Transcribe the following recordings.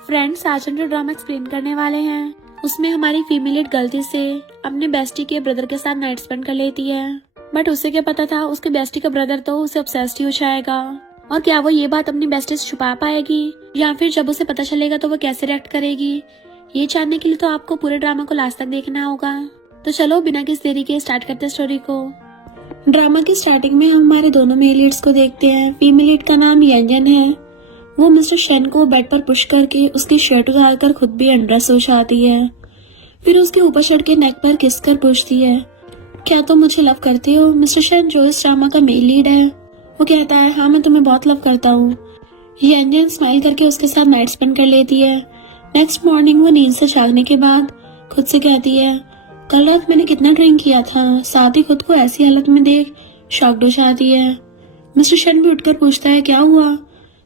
Friends, आज हम जो ड्रामा एक्सप्लेन करने वाले हैं उसमें हमारी फीमेल लीड गलती से अपने बेस्टी के ब्रदर के साथ नाइट स्पेंड कर लेती है। बट उसे क्या पता था उसके बेस्टी का ब्रदर तो उसे ऑब्सेस्ड ही हो जाएगा। और क्या वो ये बात अपनी बेस्टी से छुपा पाएगी या फिर जब उसे पता चलेगा तो वो कैसे रिएक्ट करेगी, ये जानने के लिए तो आपको पूरे ड्रामा को लास्ट तक देखना होगा। तो चलो बिना किसी देरी के स्टार्ट करते हैं स्टोरी को। ड्रामा की स्टार्टिंग में हम हमारे दोनों मेल लीड्स को देखते हैं। फीमेल लीड का नाम यंजन है। वो मिस्टर शेन को बेड पर पुश करके उसकी शर्ट उतारकर खुद भी अनड्रेस हो जाती है। फिर उसके ऊपर चढ़ के नेक पर किस कर पूछती है, क्या तुम मुझे लव करते हो? मिस्टर शेन जो इस ड्रामा का मेल लीड है वो कहता है, हाँ मैं तुम्हें बहुत लव करता हूँ। यंजन स्माइल करके उसके साथ नाइट स्पेंड कर लेती है। नेक्स्ट मॉर्निंग वो नींद से जागने के बाद खुद से कहती है, कल रात मैंने कितना ड्रिंक किया था। साथ ही खुद को ऐसी हालत में देख शॉक्ड हो जाती है। मिस्टर शेन भी उठकर पूछता है, क्या हुआ?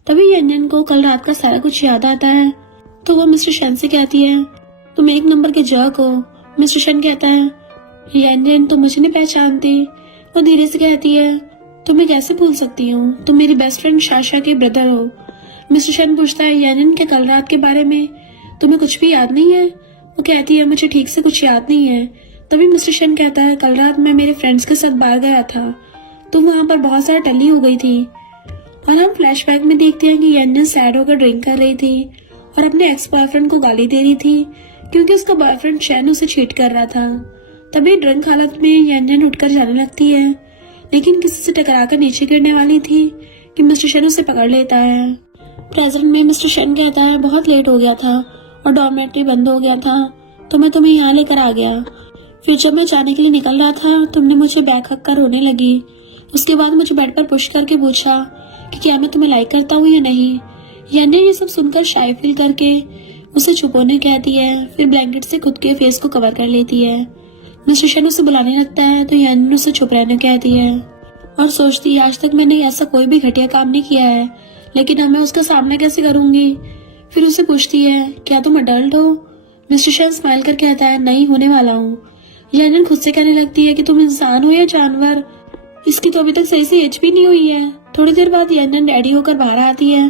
तभी यंजन को कल रात का सारा कुछ याद आता है। तो वो मिस्टर शेन से कहती है, तुम एक नंबर के जर्क हो। मिस्टर शेन कहता है, यंजन तुम मुझे नहीं पहचानती। वो धीरे से कहती है, तुम्हें कैसे भूल सकती हूँ, तुम मेरी बेस्ट फ्रेंड शाशा के ब्रदर हो। मिस्टर शेन पूछता है, यंजन क्या कल रात के बारे में तुम्हें कुछ भी याद नहीं है? वो कहती है, मुझे ठीक से कुछ याद नहीं है। तभी मिस्टर शेन कहता है, कल रात मैं मेरे फ्रेंड्स के साथ बाहर गया था तो वहां पर बहुत सारा टल्ली हो गई थी। और हम फ्लैशबैक में देखते हैं कि यंजन सैड होकर ड्रिंक कर रही थी और अपने एक्स बॉयफ्रेंड को गाली दे रही थी क्योंकि उसका बॉयफ्रेंड शैन उसे चीट कर रहा था। तभी ड्रिंक हालत में यंजन उठकर जाने लगती है, लेकिन किसी से टकराकर नीचे गिरने वाली थी कि मिस्टर शेन उसे पकड़ लेता है। प्रेजेंट में मिस्टर शेन कहता है, बहुत लेट हो गया था और डॉर्मेट्री बंद हो गया था तो मैं तुम्हें यहाँ लेकर आ गया। फिर जब मैं जाने के लिए निकल रहा था तुमने मुझे बैक हक कर रोने लगी। उसके बाद मुझे बेड पर पुश करके पूछा कि क्या मैं तुम्हें लाइक करता हूँ या नहीं। यंजन ये सब सुनकर शाय फील करके उसे चुप होने कहती है। फिर ब्लैंकेट से खुद के फेस को कवर कर लेती है। मिस्टर शेन उसे बुलाने लगता है तो यंजन उसे चुप रहने कहती है और सोचती है, आज तक मैंने ऐसा कोई भी घटिया काम नहीं किया है, लेकिन अब मैं उसका सामना कैसे करूंगी। फिर उसे पूछती है, क्या तुम अडल्ट हो? मिस्टर शेन स्माइल कर कहता है, नहीं होने वाला हूँ। यंजन खुद से कहने लगती है कि तुम इंसान हो या जानवर, इसकी तो अभी तक सही से एज भी नहीं हुई है। थोड़ी देर बाद यंजन रेडी होकर बाहर आती है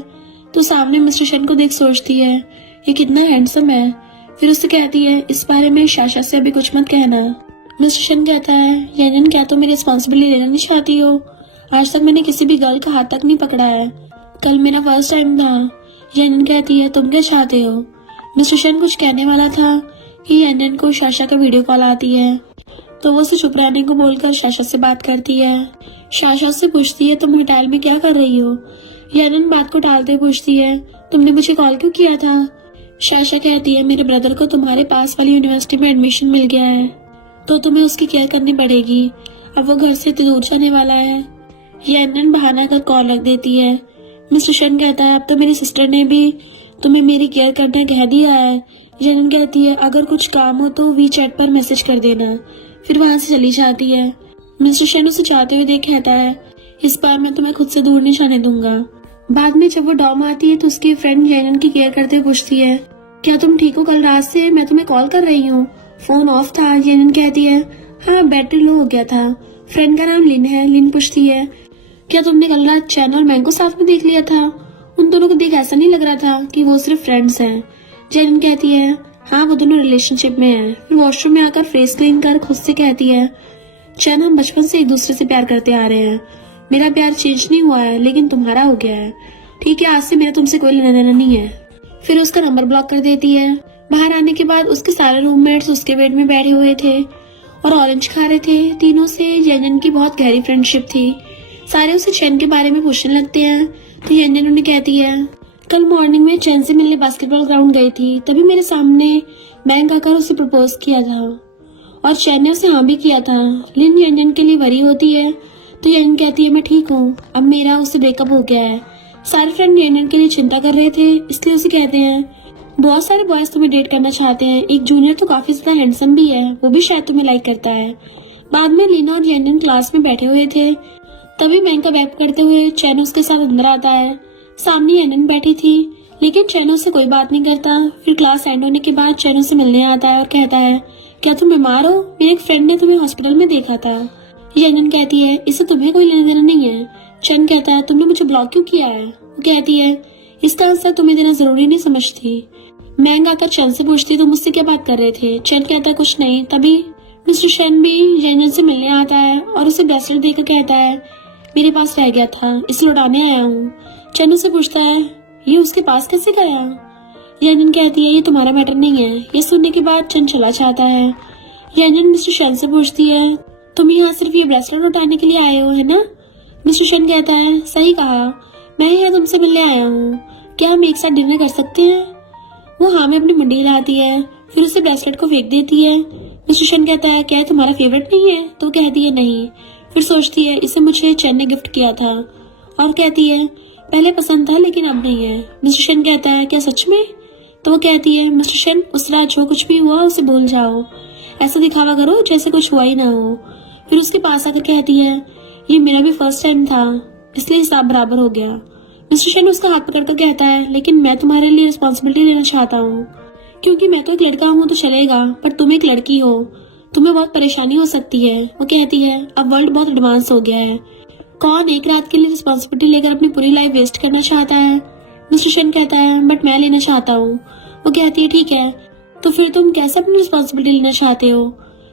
तो सामने मिस्टर शेन को देख सोचती है, ये कितना हैंडसम है। फिर उससे कहती है, इस बारे में शाशा से अभी कुछ मत कहना। मिस्टर शेन कहता है, यंजन क्या तुम मेरी रिस्पॉन्सिबिलिटी लेना नहीं चाहती हो? आज तक मैंने किसी भी गर्ल का हाथ तक नहीं पकड़ा है, कल मेरा फर्स्ट टाइम था। यंजन कहती है, तुम क्या चाहते हो? मिस्टर शेन कुछ कहने वाला था कि यंजन को शाशा का वीडियो कॉल आती है तो वो उसे चुप रहने को बोलकर शाशा से बात करती है। शाशा से पूछती है, तुम होटल में क्या कर रही हो? यंजन बात को टालते पूछती है, तुमने मुझे कॉल क्यों किया था? शाशा कहती है, मेरे ब्रदर को तुम्हारे पास वाली यूनिवर्सिटी में एडमिशन मिल गया है तो तुम्हें उसकी केयर करनी पड़ेगी। अब वो घर से इतनी दूर जाने वाला है। यंजन बहाना कर कॉल रख देती है। मिस्टर शेन कहता है, अब तो मेरी सिस्टर ने भी तुम्हें मेरी केयर करने कह दिया है। यंजन कहती है, अगर कुछ काम हो तो वीचैट पर मैसेज कर देना। फिर वहां से चली जाती है। मिस्टर शेन उसे जाते हुए देख कहता है, इस बार मैं तुम्हें खुद से दूर नहीं जाने दूंगा। बाद में जब वो डॉम आती है तो उसकी फ्रेंड यंजन की केयर करते हुए पूछती है, क्या तुम ठीक हो? कल रात से मैं तुम्हें कॉल कर रही हूँ, फोन ऑफ था। यंजन कहती है, हाँ बैटरी लो हो गया था। फ्रेंड का नाम लिन है। लिन पूछती है, क्या तुमने कल रात चैन और मैंग को साथ में देख लिया था? उन दोनों को देख ऐसा नहीं लग रहा था कि वो सिर्फ फ्रेंड्स हैं। यंजन कहती है, हाँ वो दोनों रिलेशनशिप में हैं। फिर वॉशरूम में आकर फेस क्लीन कर खुद से कहती है, चैन हम बचपन से एक दूसरे से प्यार करते आ रहे हैं। मेरा प्यार चेंज नहीं हुआ है लेकिन तुम्हारा हो गया है। ठीक है, आज से मेरा तुमसे कोई लेना देना नहीं है। फिर उसका नंबर ब्लॉक कर देती है। बाहर आने के बाद उसके सारे रूममेट्स उसके बेड में बैठे हुए थे और ऑरेंज खा रहे थे। तीनों से यंजन की बहुत गहरी फ्रेंडशिप थी। सारे उसे चैन के बारे में पूछने लगते हैं तो यंजन उन्हें कहती है, कल मॉर्निंग में चैन से मिलने बास्केटबॉल ग्राउंड गई थी, तभी मेरे सामने बैंक आकर उसे प्रपोज किया था और चैन ने उसे हाँ भी किया था। लिन यंजन के लिए वरी होती है तो यंजन कहती है, मैं ठीक हूँ, अब मेरा उससे ब्रेकअप हो गया है। सारे फ्रेंड यंजन के लिए चिंता कर रहे थे इसलिए उसे कहते हैं, बहुत सारे बॉयज तुम्हें डेट करना चाहते हैं, एक जूनियर तो काफी ज्यादा हैंडसम भी है, वो भी शायद तुम्हें लाइक करता है। बाद में लीना और यंजन क्लास में बैठे हुए थे तभी बैंक का बैक करते हुए चैन उसके साथ अंदर आता है। सामने यंजन बैठी थी लेकिन चैनो से कोई बात नहीं करता। फिर क्लास एंड होने के बाद चैनो से मिलने आता है और कहता है, क्या तुम बीमार हो? मेरे एक फ्रेंड ने तुम्हें हॉस्पिटल में देखा था। यंजन कहती है, इससे तुम्हें कोई लेना देना नहीं है। चैन कहता है, तुमने मुझे ब्लॉक क्यों किया है? वो कहती है, इसका आंसर तुम्हें देना जरूरी नहीं समझती। मैंग आकर चैन से पूछती तो मुझसे क्या बात कर रहे थे। चैन कहता है कुछ नहीं। तभी मिस्टर शन भी जेनन से मिलने आता है और उसे ब्रेसलेट देकर कहता है मेरे पास रह गया था, इसे लौटाने आया हूँ। चैन उसे पूछता है ये उसके पास कैसे गया। जेनन कहती है ये तुम्हारा मैटर नहीं है। ये सुनने के बाद चैन चला जाता है। जेनन मिस्टर शन से पूछती है तुम यहाँ सिर्फ ये ब्रेसलेट लौटाने के लिए आए हो, है ना। मिस्टर शन कहता है सही कहा, मैं यहाँ तुमसे मिलने आया हूँ, क्या हम एक साथ डिनर कर सकते हैं। वो हाँ में अपनी मुंडी हिलाती है, फिर उसे ब्रेसलेट को फेंक देती है। मिस्टर शन कहता है क्या तुम्हारा फेवरेट नहीं है, तो कहती है नहीं। फिर सोचती है इसे मुझे चैन ने गिफ्ट किया था, और कहती है पहले पसंद था लेकिन अब नहीं है। मिस्टर शन कहता है क्या सच में। तो वो कहती है मिस्टर शन उस रात जो कुछ भी हुआ उसे भूल जाओ, ऐसा दिखावा करो जैसे कुछ हुआ ही ना हो। फिर उसके पास आकर कहती है ये मेरा भी फर्स्ट टाइम था, इसलिए हिसाब बराबर हो गया। मिस्टर शन उसका हाथ पकड़कर कहता है लेकिन मैं तुम्हारे लिए रिस्पॉन्सिबिलिटी लेना चाहता हूँ, क्योंकि मैं तो एक लड़का हूँ तो चलेगा, पर तुम एक लड़की हो, तुम्हें बहुत परेशानी हो सकती है। वो कहती है अब वर्ल्ड बहुत एडवांस हो गया है, कौन एक रात के लिए रिस्पॉन्सिबिलिटी लेकर अपनी पूरी लाइफ वेस्ट करना चाहता है। मिस्टर शन कहता है बट मैं लेना चाहता हूँ। वो कहती है ठीक है, तो फिर तुम कैसे अपनी रिस्पॉन्सिबिलिटी लेना चाहते हो।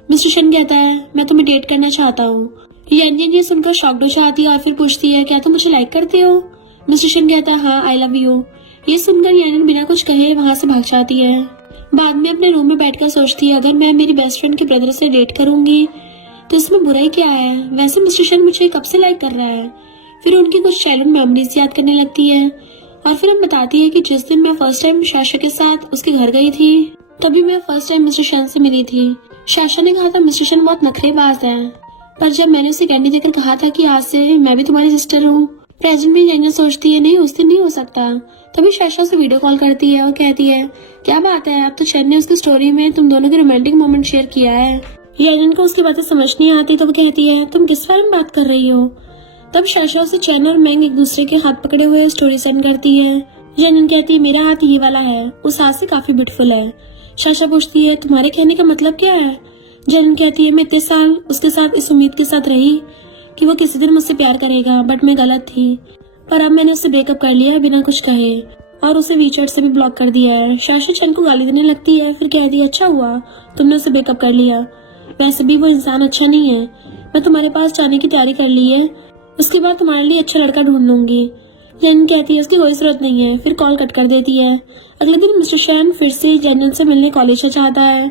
मिस्टर शन कहता है मैं तुम्हें डेट करना चाहता हूँ। यानियन ये सुनकर शॉक्ड हो जाती है और फिर पूछती है क्या तुम मुझे लाइक करते हो। मिस्टर शन कहता है हाँ आई लव यू। ये सुनकर यानियन बिना कुछ कहे वहाँ से भाग जाती है। बाद में अपने रूम में बैठकर सोचती है अगर मैं मेरी बेस्ट फ्रेंड के ब्रदर से डेट करूंगी तो इसमें बुराई क्या है, वैसे मिस्टर शन मुझे कब से लाइक कर रहा है। फिर उनकी कुछ चाइल्डहुड मेमोरीज याद करने लगती है और फिर हम बताती है कि जिस दिन मैं फर्स्ट टाइम शाशा के साथ उसके घर गई थी तभी मैं फर्स्ट टाइम मिस्टर शन से मिली थी। शाशा ने कहा था मिस्टर शन बहुत नखरेबाज है, पर जब मैंने उसे कैंडी देकर कहा था कि आज से मैं भी तुम्हारी सिस्टर हूँ, प्रेजेंट में जेनिया सोचती है नहीं उस दिन नहीं हो सकता। तभी शाशा से वीडियो कॉल करती है और कहती है क्या बात है, अब तो चैन ने उसकी स्टोरी में तुम दोनों के रोमांटिक मोमेंट शेयर किया है। यानिन को उसकी बातें समझ नहीं आती तो वो कहती है तुम किस बारे में बात कर रही हो। तब शाशा उसे चैन और मैंग एक दूसरे के हाथ पकड़े हुए स्टोरी सेंड करती है। यानिन कहती है मेरा हाथ ये वाला है, उस हाथ से काफी ब्यूटीफुल है। शाशा पूछती है तुम्हारे कहने का मतलब क्या है। जेनिन कहती है मैं इतने साल उसके साथ इस उम्मीद के साथ रही कि वो किसी दिन मुझसे प्यार करेगा, बट मैं गलत थी, पर अब मैंने उससे ब्रेकअप कर लिया है बिना कुछ कहे और उसे वीचैट से भी ब्लॉक कर दिया है। शाशा चैन को गाली देने लगती है, फिर कहती है अच्छा हुआ तुमने उससे ब्रेकअप कर लिया, वैसे भी वो इंसान अच्छा नहीं है, मैं तुम्हारे पास जाने की तैयारी कर ली है, उसके बाद तुम्हारे लिए अच्छा लड़का ढूंढ लूंगी। जेनिन कहती है उसकी कोई जरूरत नहीं है, फिर कॉल कट कर देती है। अगले दिन मिस्टर शैन फिर से जेनिन से मिलने कॉलेज जाता है।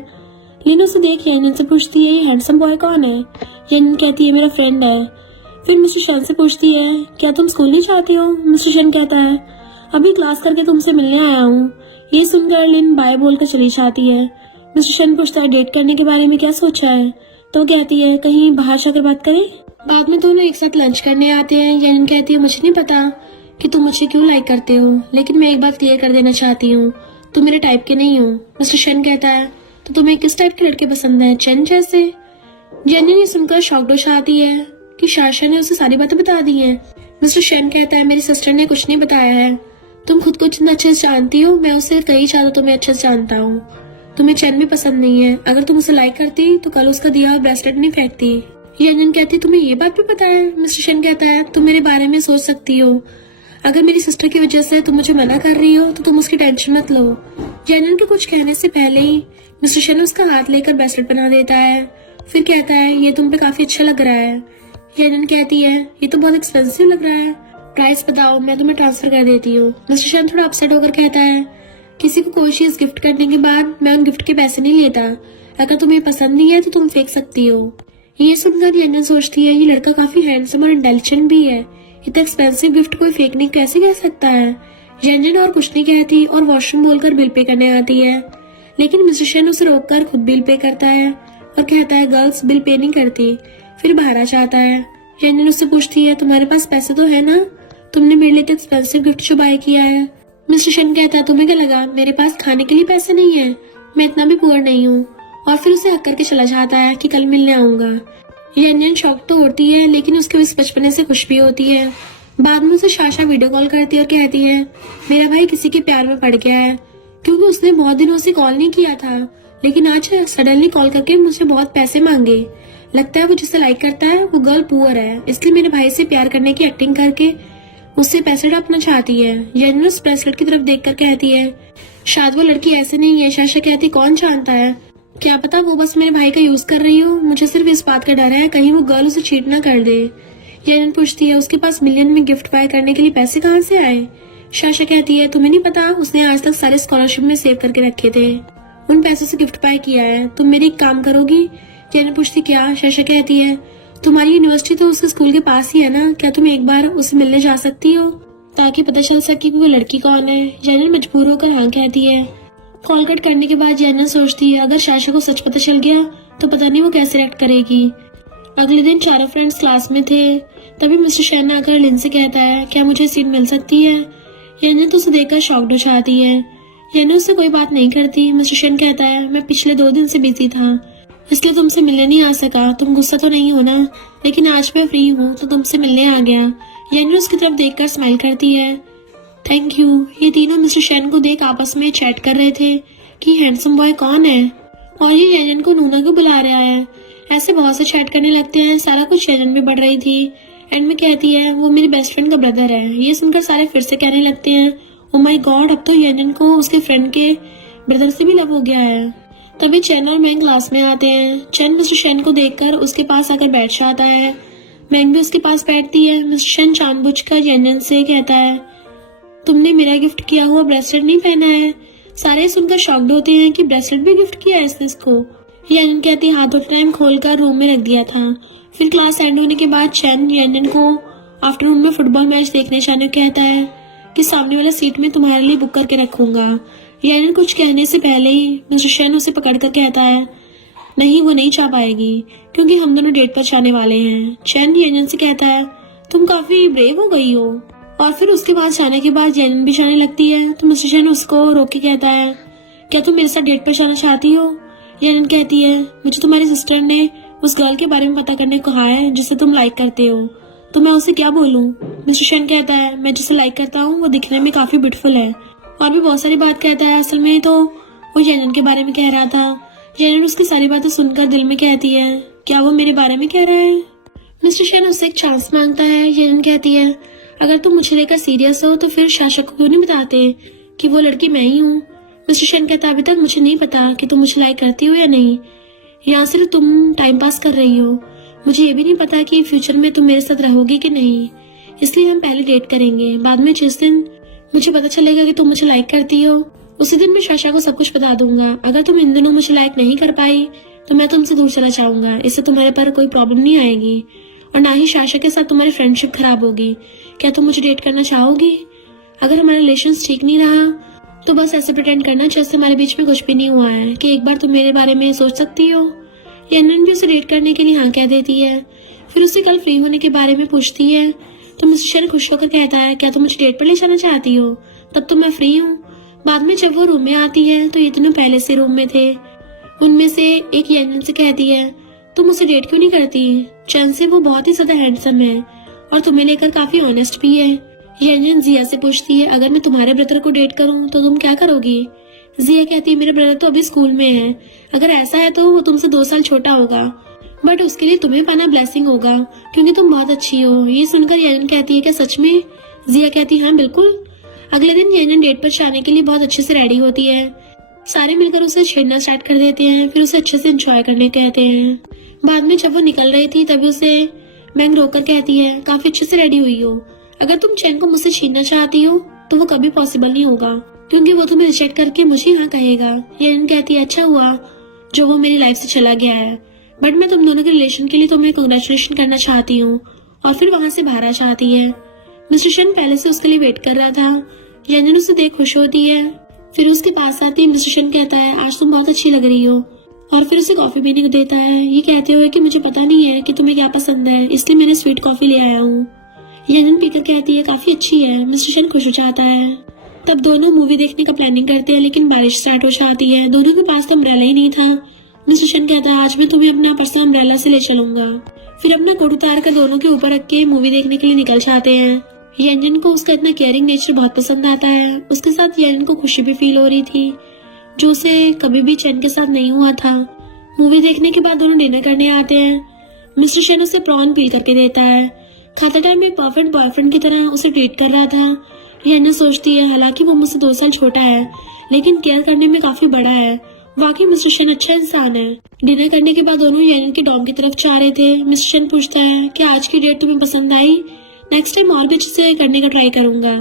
लीन उसे देख जेनिन से पूछती है ये हैंडसम बॉय कौन है। जेनिन कहती है मेरा फ्रेंड है। फिर मिस्टर शैन से पूछती है क्या तुम स्कूल नहीं जाते हो। मिस्टर शैन कहता है अभी क्लास करके तुमसे मिलने आया हूँ। ये सुनकर लिन बाय बोलकर चली जाती है। मिस्टर शैन पूछता है डेट करने के बारे में क्या सोचा है, तो कहती है कहीं बाहर जाकर बात करें। बाद में दोनों एक साथ लंच करने आते हैं। जेनिन कहती है मुझे नहीं पता कि तुम मुझे क्यों लाइक करते हो, लेकिन मैं एक बात क्लियर कर देना चाहती हूँ, तुम मेरे टाइप के नहीं हो। मिस्टर शैन कहता है तो तुम्हें किस टाइप के लड़के पसंद है, चैन जैसे। जेनिन ये सुनकर शॉक्ड हो जाती है कि शाशा ने उसे सारी बातें बता दी हैं। मिस्टर शैन कहता है मेरी सिस्टर ने कुछ नहीं बताया है, तुम खुद को जितना अच्छे से जानती हो मैं उससे कई ज्यादा तुम्हें अच्छे से जानता हूँ। तुम्हें चैन भी पसंद नहीं है, अगर तुम उसे लाइक करती तो कल उसका दिया हुआ ब्रेसलेट नहीं फेंकती। जेनिन कहती तुम्हें ये बात भी पता है। मिस्टर शैन कहता है तुम मेरे बारे में सोच सकती हो, अगर मेरी सिस्टर की वजह से तुम मुझे मना कर रही हो तो तुम उसकी टेंशन मत लो। जेनिन के कुछ कहने से पहले ही मिस्टर शैन उसका हाथ लेकर ब्रेसलेट बना देता है, फिर कहता है ये तुम पे काफी अच्छा लग रहा है। जेनिन कहती है ये तो बहुत एक्सपेंसिव लग रहा है, प्राइस बताओ मैं तुम्हें ट्रांसफर कर देती हूँ। मिस्टर शैन थोड़ा अपसेट होकर कहता है किसी को कोई चीज गिफ्ट करने के बाद मैं उन गिफ्ट के पैसे नहीं लेता, अगर तुम्हें पसंद नहीं है तो तुम फेंक सकती हो। ये सुनकर जेनिन सोचती है ये लड़का काफी हैंडसम और इंटेलिजेंट भी है, इतना एक्सपेंसिव गिफ्ट कोई फेंकने कैसे कह सकता है। जेनिन और कुछ नहीं कहती और वॉशरूम बोलकर बिल पे करने आती है, लेकिन मिस्टर शैन उसे रोककर खुद बिल पे करता है और कहता है गर्ल्स बिल पे नहीं करती, फिर बाहर आ जाता है। जेनिन उससे पूछती है तुम्हारे पास पैसे तो है ना, तुमने मेरे लिए एक्सपेंसिव गिफ्ट जो बाय किया है। मिस्टर शैन कहता है तुम्हें क्या लगा मेरे पास खाने के लिए पैसे नहीं है, मैं इतना भी पुअर नहीं हूँ, और फिर उसे हक करके चला जाता है कि कल मिलने आऊंगा। जेनिन शॉक तो होती है लेकिन उसके इस बचपने से खुश भी होती है। बाद में उसे शाशा वीडियो कॉल करती है और कहती है मेरा भाई किसी के प्यार में पड़ गया है, क्योंकि उसने बहुत दिनों से कॉल नहीं किया था, लेकिन आज सडनली कॉल करके मुझे बहुत पैसे मांगे, लगता है वो जिसे लाइक करता है वो गर्ल पुअर है, इसलिए मेरे भाई से प्यार करने की एक्टिंग करके उससे पैसे हड़पना चाहती है। येनन उस ब्रेसलेट की तरफ देखकर कहती है, शायद वो लड़की ऐसे नहीं है। शाशा कहती, कौन जानता है, क्या पता वो बस मेरे भाई का यूज कर रही हो। मुझे सिर्फ इस बात का डर है कहीं वो गर्ल उसे चीट ना कर दे। येनन पूछती है, उसके पास मिलियन में गिफ्ट बाय करने के लिए पैसे कहाँ से आए। शाशा कहती है, तुम्हें नहीं पता, उसने आज तक सारे स्कॉलरशिप में सेव करके रखे थे, उन पैसों से गिफ्ट बाय किया है। तुम मेरी एक काम करोगी। येनन पूछती, क्या। शाशा कहती है, तुम्हारी यूनिवर्सिटी तो उसके स्कूल के पास ही है ना, क्या तुम एक बार उसे मिलने जा सकती हो ताकि पता चल सके कि वो लड़की कौन है। येनन मजबूर होकर हाँ कहती है। कॉल कट करने के बाद येनन सोचती है, अगर शाशा को सच पता चल गया तो पता नहीं वो कैसे रिएक्ट करेगी। अगले दिन चारों फ्रेंड्स क्लास में थे, तभी मिस्टर शैन आकर लिन से कहता है, क्या मुझे सीट मिल सकती है। येनन तो उसे देखकर शॉक्ड हो जाती है। येनन उससे कोई बात नहीं करती। मिस्टर शैन कहता है, मैं पिछले 2 दिन से बिजी था इसलिए तुमसे मिलने नहीं आ सका। तुम गुस्सा तो नहीं हो ना, लेकिन आज मैं फ्री हूँ तो तुमसे मिलने आ गया। येनन उसकी तरफ देखकर स्माइल करती है। Thank you. ये तीनों मिस्टर शैन को देख आपस में चैट कर रहे थे कि हैंडसम बॉय कौन है और ये येनन को नूना क्यों बुला रहा है। ऐसे बहुत से चैट करने लगते हैं। सारा कुछ येनन भी बढ़ रही थी। एंड में कहती है, वो मेरी बेस्ट फ्रेंड का ब्रदर है। ये सुनकर सारे फिर से कहने लगते हैं, ओ माय गॉड, अब तो येनन को उसके फ्रेंड के ब्रदर से भी लव हो गया है। तभी चैन और मैंग क्लास में आते हैं। चैन मिस्टर शैन को देखकर उसके पास आकर बैठ जाता है। मैंग भी उसके पास बैठती है। मिस्टर शैन जानबूझकर येनन से कहता है, तुमने मेरा गिफ्ट किया हुआ ब्रेसलेट नहीं पहना है। सारे सुनकर शॉक्ड होते हैं कि ब्रेसलेट भी गिफ्ट किया है इसने इसको। येनन कहती, हाथों टाइम खोलकर रूम में रख दिया था। फिर क्लास एंड होने के बाद चैन येनन को आफ्टरनून में फुटबॉल मैच देखने जाने को कहता है कि सामने वाला सीट में तुम्हारे लिए बुक करके रखूंगा। येनन कुछ कहने से पहले ही मिस्टर शैन उसे पकड़कर कहता है, नहीं, वो नहीं जा पाएगी क्योंकि हम दोनों डेट पर जाने वाले हैं। चैन येनन से कहता है, तुम काफी ब्रेव हो गई हो। और फिर उसके पास जाने के बाद येनन भी जाने लगती है तो मिस्टर शैन उसको रोक के कहता है, क्या तुम मेरे साथ डेट पर जाना चाहती हो। येनन कहती है, मुझे तुम्हारी सिस्टर ने उस गर्ल के बारे में पता करने को कहा है जिसे तुम लाइक करते हो, तो मैं उसे क्या बोलूं। मिस्टर शैन कहता है, मैं जिसे लाइक करता हूँ वो दिखने में काफी ब्यूटीफुल है। और भी बहुत सारी बात कहता है। असल में तो वो येनन के बारे में कह रहा था। येनन उसकी सारी बातें सुनकर दिल में कहती है, क्या वो मेरे बारे में कह रहा है। मिस्टर शैन उससे एक चांस मांगता है। येनन कहती है, अगर तुम मुझे लेकर सीरियस हो तो फिर शाशा को क्यों नहीं बताते कि वो लड़की मैं ही हूँ। मिस्टर शैन कहता, अभी तक मुझे नहीं पता कि तुम मुझे लाइक करती हो या नहीं, या सिर्फ तुम टाइम पास कर रही हो। मुझे ये भी नहीं पता कि फ्यूचर में तुम मेरे साथ रहोगी कि नहीं, इसलिए हम पहले डेट करेंगे। बाद में जिस दिन मुझे पता चलेगा कि तुम मुझे लाइक करती हो उसी दिन मैं शाशा को सब कुछ बता दूंगा। अगर तुम इन दिनों मुझे लाइक नहीं कर पाई तो मैं तुमसे दूर चला जाऊंगा। इससे तुम्हारे पर कोई प्रॉब्लम नहीं आएगी और ना ही शाशा के साथ तुम्हारी फ्रेंडशिप खराब होगी। क्या तुम मुझे डेट करना चाहोगी। अगर हमारा रिलेशन ठीक नहीं रहा तो बस ऐसे प्रिटेंड करना जैसे हमारे बीच में कुछ भी नहीं हुआ है, कि एक बार तुम मेरे बारे में सोच सकती हो। येनन भी उसे डेट करने के लिए हाँ कह देती है। फिर उससे कल फ्री होने के बारे में पूछती है तो मिस्टर शैन खुश होकर कहता है, क्या तुम मुझे डेट पर ले जाना चाहती हो, तब तो मैं फ्री हूँ। बाद में जब वो रूम में आती है तो ये तीनों पहले से रूम में थे। उनमें से एक येनन से कहती है, तुम मुझसे डेट क्यों नहीं करती। चैन से वो बहुत ही ज्यादा हैंडसम है और तुम्हें लेकर काफी ऑनेस्ट भी है। येनन जिया से पूछती है, अगर मैं तुम्हारे ब्रदर को डेट करूं तो तुम क्या करोगी। जिया कहती है, मेरे ब्रदर तो अभी स्कूल में है, अगर ऐसा है तो वो तुमसे 2 साल छोटा होगा, बट उसके लिए तुम्हें पाना ब्लेसिंग होगा क्योंकि तुम बहुत अच्छी हो। ये सुनकर येनन कहती है, क्या सच में। जिया कहती है, हाँ बिल्कुल। अगले दिन येनन डेट पर जाने के लिए बहुत अच्छे से रेडी होती है। सारे मिलकर उसे छेड़ना स्टार्ट कर देते हैं, फिर उसे अच्छे से एंजॉय करने कहते हैं। बाद में जब वो निकल रही थी तभी उसे मैंग रोककर कहती है, काफी अच्छे से रेडी हुई हो। अगर तुम चैन को मुझसे छीनना चाहती हो तो वो कभी पॉसिबल नहीं होगा क्योंकि वो तुम्हें रिजेक्ट करके मुझे हाँ कहेगा। येनन कहती है, अच्छा हुआ जो वो मेरी लाइफ से चला गया है, बट मैं तुम दोनों के रिलेशन के लिए तुम्हें कांग्रेचुलेशन करना चाहती हूँ। और फिर वहाँ से बाहर आ जाती है। मिस्टर शैन पहले से उसके लिए वेट कर रहा था। येनन उसे देख खुश होती है। फिर उसके पास आती है। मिस्टर शैन कहता है, आज तुम बहुत अच्छी लग रही हो, और फिर उसे कॉफी पीने को देता है, ये कहते हुए कि मुझे पता नहीं है कि तुम्हें क्या पसंद है, इसलिए मैंने स्वीट कॉफी ले आया हूँ। येनन पीकर कहती है, काफी अच्छी है। मिस्टर शैन खुश हो जाता है। तब दोनों मूवी देखने का प्लानिंग करते हैं, लेकिन बारिश स्टार्ट हो जाती है। दोनों के पास तो अम्ब्रेला ही नहीं था। मिस्टर शैन कहता है, आज मैं तुम्हें अपना पर्सन अम्ब्रेला से ले चलूंगा। फिर अपना कोट उतार कर दोनों के ऊपर रख के मूवी देखने के लिए निकल जाते हैं। येनन को उसका इतना केयरिंग नेचर बहुत पसंद आता है। उसके साथ येनन को खुशी भी फील हो रही थी जो उसे कभी भी चैन के साथ नहीं हुआ था। मूवी देखने के बाद दोनों डिनर करने आते हैं। मिस्टर शैन उसे प्रॉन पील करके देता है। खाते टाइम में एक परफेक्ट बॉयफ्रेंड की तरह उसे ट्रीट कर रहा था। याना सोचती है हालांकि वो मुझसे 2 साल छोटा है लेकिन केयर करने में काफी बड़ा है। वाकई मिस्टर शन अच्छा इंसान है। डिनर करने के बाद दोनों यान के डॉम की तरफ जा रहे थे। मिस्टर शन पूछता है कि आज की डेट तुम्हें पसंद आई? नेक्स्ट टाइम और भी अच्छे से करने का ट्राई करूंगा।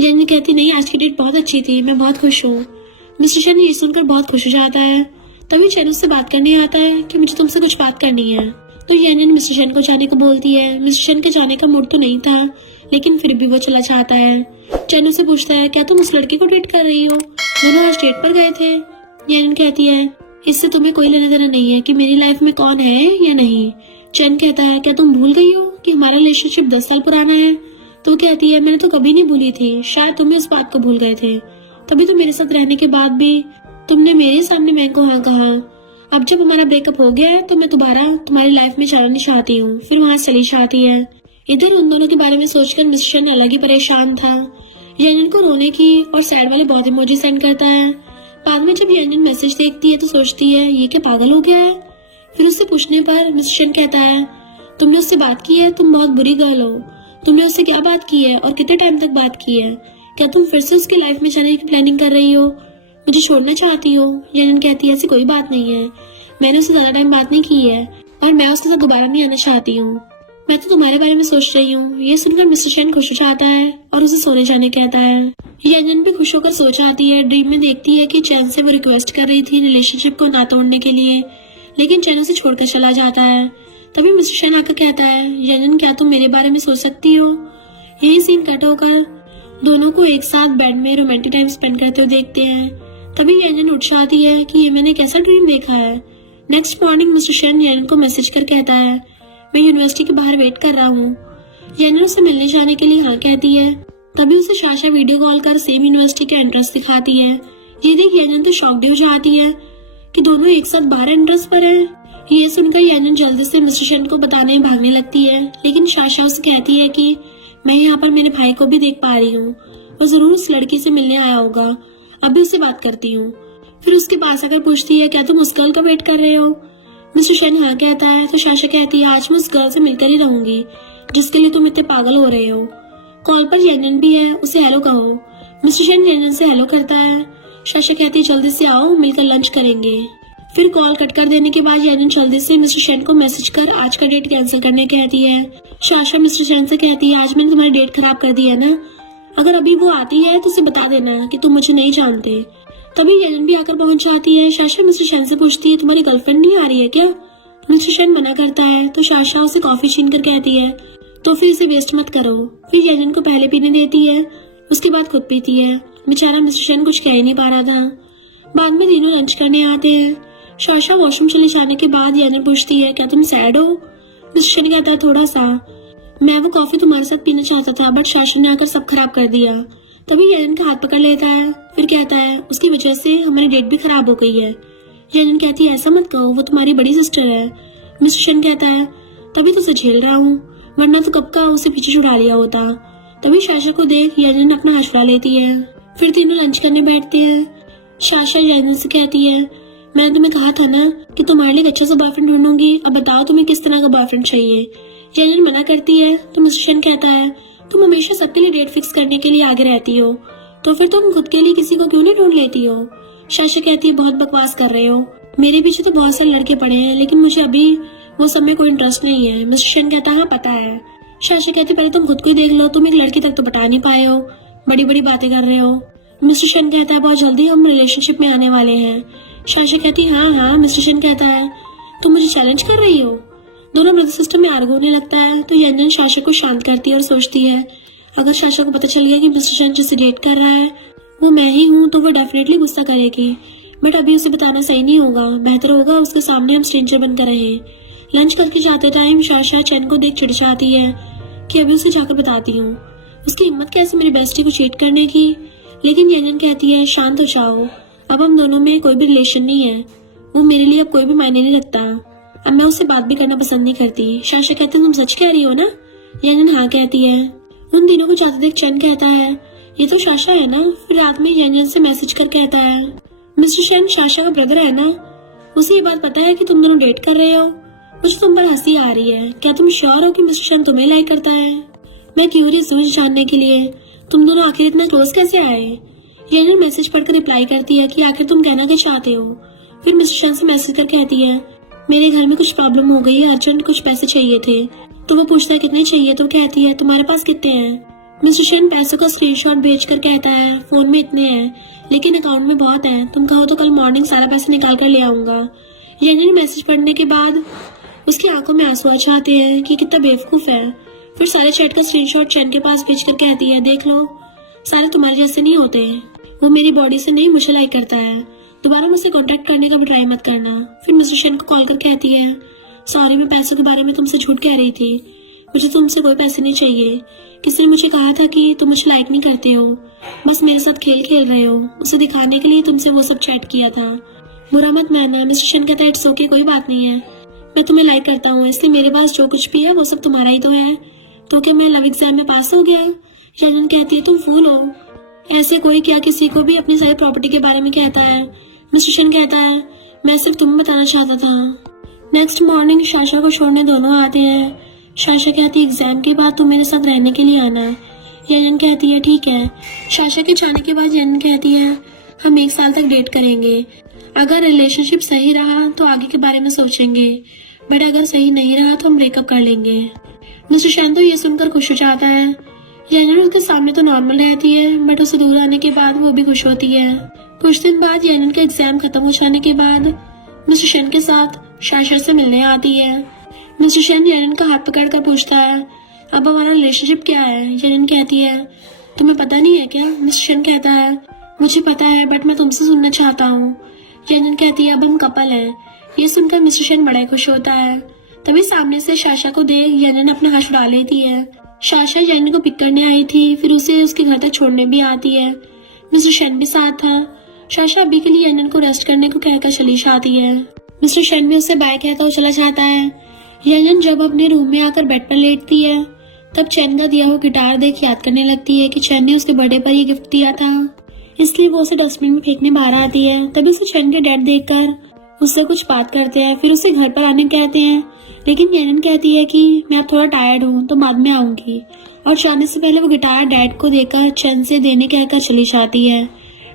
यान कहती नहीं, आज की डेट बहुत अच्छी थी, मैं बहुत खुश हूँ। मिस्टर शन ये सुनकर बहुत खुश हो जाता है। तभी चैन उससे बात करने आता है कि मुझे तुमसे कुछ बात करनी है। तो यान मिस्टर शन को जाने को बोलती है। मिस्टर शन के जाने का मूड तो नहीं था लेकिन फिर भी वो चला जाता है। चैन उससे पूछता है क्या तुम उस लड़के को डेट कर रही हो? दोनों आज डेट पर गए थे। यान कहती है इससे तुम्हें कोई लेना देना नहीं है कि मेरी लाइफ में कौन है या नहीं। चैन कहता है क्या तुम भूल गई हो कि हमारा रिलेशनशिप 10 साल पुराना है? तो वो कहती है मैंने तो कभी नहीं भूली थी, शायद तुम्हें उस बात को भूल गए थे। तभी तो मेरे साथ रहने के बाद भी तुमने मेरे सामने मैं को हाँ कहा। अब जब हमारा ब्रेकअप हो गया है तो मैं दोबारा तुम्हारी लाइफ में जाना नहीं चाहती हूँ। फिर वहाँ चली जाती है। इधर उन दोनों के बारे में सोचकर मिस्टर शन अलग ही परेशान था। यान को रोने की और सैड वाले बहुत इमोजी सेंड करता है। बाद में जब यान मैसेज देखती है तो सोचती है ये क्या पागल हो गया है। फिर उससे पूछने पर मिस्टर शन कहता है तुमने उससे बात की है? तुम बहुत बुरी गर्ल हो। तुमने उससे क्या बात की है और कितने टाइम तक बात की है? क्या तुम फिर से उसकी लाइफ में जाने की प्लानिंग कर रही हो? मुझे छोड़ना चाहती हो? यान कहती है ऐसी कोई बात नहीं है, मैंने उससे ज्यादा टाइम बात नहीं की है और मैं उसके साथ दोबारा नहीं आना चाहती हूँ। मैं तो तुम्हारे बारे में सोच रही हूँ। ये सुनकर मिस्टर शन खुश हो जाता है और उसे सोने जाने कहता है। यान भी खुश होकर सो जाती है। ड्रीम में देखती है कि चैन से वो रिक्वेस्ट कर रही थी रिलेशनशिप को ना तोड़ने के लिए, लेकिन चैन उसे छोड़कर चला जाता है। तभी मिस्टर शन आकर कहता है यान क्या तुम मेरे बारे में सोच सकती हो? यही सीन कट होकर दोनों को एक साथ बेड में रोमांटिक टाइम स्पेंड करते हुए देखते हैं। तभी यान उठ जाती है कि ये मैंने कैसा ड्रीम देखा है। नेक्स्ट मॉर्निंग मिस्टर शन यान को मैसेज कर कहता है मैं यूनिवर्सिटी के बाहर वेट कर रहा हूँ। यान उससे मिलने जाने के लिए हाँ कहती है। तभी उसे शाशा वीडियो कॉल कर सेम यूनिवर्सिटी का एंट्रेंस दिखाती है। ये देख यान तो शॉक्ड हो जाती है कि दोनों एक साथ बाहर एंट्रेंस पर है। ये सुनकर यान जल्दी से मिस्टर शन को बताने भागने लगती है, लेकिन शाशा उसे कहती है कि मैं यहाँ पर मेरे भाई को भी देख पा रही हूँ, वो जरूर उस लड़की से मिलने आया होगा, अभी उससे बात करती हूँ। फिर उसके पास आकर पूछती है क्या तुम उस गर्ल का वेट कर रहे हो? मिस्टर शन हाँ कहता है। तो शाशा कहती है आज मैं उस गर्ल से मिलकर ही रहूंगी जिसके लिए तुम इतने पागल हो रहे हो। कॉल पर यान भी है, उसे हेलो कहो। मिस्टर शन यान से हेलो करता है। शाशा कहती है जल्दी से आओ, मिलकर लंच करेंगे। फिर कॉल कट कर देने के बाद यान जल्दी से मिस्टर शन को मैसेज कर आज का डेट कैंसिल करने कहती है। शाशा मिस्टर शन से कहती है आज मैंने तुम्हारी डेट खराब कर दी है ना, अगर अभी वो आती है तो उसे बता देना कि तुम मुझे नहीं जानते। तभी यान भी आकर पहुंच जाती है। शाशा मिस्टर शन से पूछती है तुम्हारी गर्लफ्रेंड नहीं आ रही है क्या? मिस्टर शन मना करता है। तो शाशा उसे कॉफी छीन कर कहती है तो फिर इसे वेस्ट मत करो। फिर यान को पहले पीने देती है, उसके बाद खुद पीती है। बेचारा मिस्टर शन कुछ कह ही नहीं पा रहा था। बाद में तीनों लंच करने आते हैं। शाशा वॉशरूम चले जाने के बाद यान पूछती है क्या तुम सैड हो? मिस्टर शन कहता है थोड़ा सा, मैं वो कॉफी तुम्हारे साथ पीना चाहता था बट शाशा ने आकर सब खराब कर दिया। तभी यान का हाथ पकड़ लेता है। फिर कहता है उसकी वजह से हमारी डेट भी खराब हो गई है। यान कहती है ऐसा मत कहो, वो तुम्हारी बड़ी सिस्टर है। मिस्टर शन कहता है तभी तो उसे झेल रहा हूँ, वरना तो कब का उसे पीछे छुड़ा लिया होता। तभी शाशा को देख यान अपना हाथ छुड़ा लेती है। फिर तीनों लंच करने बैठते हैं। शाशा यान से कहती है मैंने तुम्हें कहा था ना कि तुम्हारे लिए अच्छा सा बॉयफ्रेंड ढूंढूंगी, अब बताओ तुम्हें किस तरह का बॉयफ्रेंड चाहिए। यान मना करती है। तो मिस्टर शन कहता है तुम हमेशा सबके लिए डेट फिक्स करने के लिए आगे रहती हो, तो फिर तुम खुद के लिए किसी को क्यों नहीं ढूंढ लेती हो? शाशा कहती है बहुत बकवास कर रहे हो, मेरे पीछे तो बहुत सारे लड़के पड़े हैं लेकिन मुझे अभी वो सब में कोई इंटरेस्ट नहीं है। मिस्टर शन कहता है हाँ पता है। शाशा कहती पहले तुम खुद को ही देख लो, तुम एक लड़की तक तो पटा नहीं पाए हो, बड़ी बड़ी बातें कर रहे हो। मिस्टर शन कहता है बहुत जल्दी हम रिलेशनशिप में आने वाले हैं। शाशा कहती है हाँ। मिस्टर शन कहता है तुम मुझे चैलेंज कर रही हो? दोनों ब्रदर सिस्टर में आर्गू होने लगता है। तो यान शाशा को शांत करती है और सोचती है अगर शाशा को पता चल गया कि मिस्टर शन जिसे डेट कर रहा है वो मैं ही हूँ तो वो डेफिनेटली गुस्सा करेगी, बट अभी उसे बताना सही नहीं होगा, बेहतर होगा उसके सामने हम स्ट्रेंजर बनकर रहें। लंच करके जाते टाइम शाशा चैन को देख चिढ़ जाती है कि अभी उसे जाकर बताती हूँ। उसकी हिम्मत कैसे मेरी बेस्टी को चीट करने की। लेकिन यान कहती है शांत हो जाओ, अब हम दोनों में कोई भी रिलेशन नहीं है, वो मेरे लिए अब कोई भी मायने नहीं रखता, अब मैं उससे बात भी करना पसंद नहीं करती। शाशा कहती है तुम सच कह रही हो ना? यान हाँ कहती है। उन दिनों को जाते देख चैन कहता है ये तो शाशा है ना। फिर रात में यान से मैसेज कर कहता है मिस्टर शन शाशा का ब्रदर है ना, उसे ये बात पता है कि तुम दोनों डेट कर रहे हो? मुझे तुम पर हंसी आ रही है। क्या तुम श्योर हो कि मिस्टर शन तुम्हें लाइक करता है? मैं क्यूरियस हूँ जानने के लिए तुम दोनों आखिर इतना क्लोज कैसे आए। येनन मैसेज पढ़कर रिप्लाई करती है कि आखिर तुम कहना क्या चाहते हो। फिर मिस्टर शन से मैसेज कर कहती है मेरे घर में कुछ प्रॉब्लम हो गई है, अर्जेंट कुछ पैसे चाहिए थे। तो वो पूछता है कितने चाहिए, तो कहती है तुम्हारे पास कितने हैं। मिस्टर शन पैसों का स्क्रीनशॉट भेजकर कहता है फोन में इतने हैं लेकिन अकाउंट में बहुत है, तुम कहो तो कल मॉर्निंग सारा पैसा निकाल कर ले आऊंगा। येनन मैसेज पढ़ने के बाद उसकी आंखों में आंसू आ जाते हैं कि कितना बेवकूफ है। फिर सारे चैट का स्क्रीनशॉट चैन के पास भेजकर कहती है देख लो, सारे तुम्हारे जैसे नहीं होते। वो मेरी बॉडी से नहीं मुझे लाइक करता है, दोबारा मुझसे कांटेक्ट करने का भी ट्राई मत करना। फिर मिस्टर शन को कॉल कर कहती है सॉरी, मैं पैसों के बारे में तुमसे झूठ कह रही थी, मुझे तुमसे कोई पैसे नहीं चाहिए। किसी ने मुझे कहा था कि तुम मुझे लाइक नहीं करते हो, बस मेरे साथ खेल खेल रहे हो, उसे दिखाने के लिए तुमसे वो सब चैट किया था। बुरा मत मानना। मिस्टर शन कहता है इट्स ओके, कोई बात नहीं है, मैं तुम्हें लाइक करता हूँ, इसलिए मेरे पास जो कुछ भी है वो सब तुम्हारा ही तो है। तो क्या मैं लव एग्जाम में पास हो गया? येनन कहती है तुम फूल हो, ऐसे कोई क्या किसी को भी अपनी सारी प्रॉपर्टी के बारे में कहता है। मिस्टर शन कहता है मैं सिर्फ तुम्हें बताना चाहता था। नेक्स्ट मॉर्निंग साशा को छोड़ने दोनों आते हैं। साशा कहती है एग्जाम के बाद तुम मेरे साथ रहने के लिए आना। येनन कहती है ठीक है। साशा के जाने के बाद येनन कहती है हम 1 साल तक डेट करेंगे, अगर रिलेशनशिप सही रहा तो आगे के बारे में सोचेंगे, बट अगर सही नहीं रहा तो हम ब्रेकअप कर लेंगे। मिस्टर शन तो ये सुनकर खुश हो जाता है। येनन उसके सामने तो नॉर्मल रहती है बट उसे दूर आने के बाद वो भी खुश होती है। कुछ दिन बाद येनन का एग्जाम खत्म हो जाने के बाद मिस्टर शन के साथ साशा से मिलने आती है। मिस्टर शन येनन का हाथ पकड़कर पूछता है अब हमारा रिलेशनशिप क्या है। येनन कहती है तुम्हें पता नहीं है क्या? मिस्टर शन कहता है मुझे पता है बट मैं तुमसे सुनना चाहता हूँ। येनन कहती है अब हम कपल हैं। ये सुनकर मिस्टर शन बड़ा खुश होता है। तभी सामने से साशा को देख येनन अपना हाथ उड़ा लेती है। साशा येनन को पिक करने आई थी, फिर उसे उसके घर तक छोड़ने भी आती है। मिस्टर शन भी साथ था। साशा अभी के लिए येनन को रेस्ट करने को कहकर चली जाती है। मिस्टर शन भी उससे बाय कहकर चला जाता है। येनन जब अपने रूम में आकर बेड पर लेटती है तब चैन का दिया हुआ गिटार देख याद करने लगती है कि चैन ने उसके बर्थडे पर ये गिफ्ट दिया था, इसलिए वो उसे डस्टबिन में फेंकने बाहर आती है। तभी उसे चैन के डैड देखकर उससे कुछ बात करते हैं, फिर उसे घर पर आने कहते हैं, लेकिन येनन कहती है कि मैं अब थोड़ा टायर्ड हूँ तो बाद में आऊंगी, और जाने से पहले वो गिटार डैड को देकर चैन से देने कहकर चली जाती है।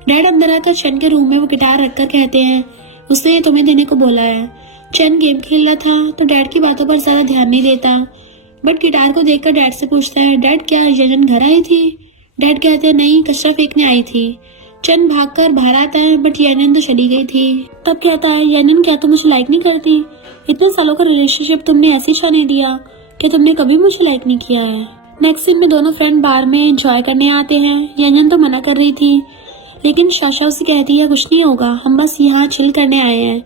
डैड अंदर आकर चैन के रूम में वो गिटार रखकर कहते हैं उसने तुम्हें देने को बोला है। चैन गेम खेल रहा था तो डैड की बातों पर ज्यादा ध्यान नहीं देता, बट गिटार को देखकर डैड से पूछता है डैड क्या येनन घर आई थी? डैड कहते हैं नहीं, कचरा फेंकने आई थी। चैन भागकर बाहर आता है बट येनन तो चली गई थी। तब कहता है येनन क्या तुम मुझे लाइक नहीं करती? इतने सालों का रिलेशनशिप तुमने ऐसे जाने दिया कि तुमने कभी मुझे लाइक नहीं किया है। नेक्स्ट सीन में दोनों फ्रेंड बार में एंजॉय करने आते हैं। येनन तो मना कर रही थी लेकिन साशा उसे कहती है कुछ नहीं होगा, हम बस यहाँ चिल करने आए हैं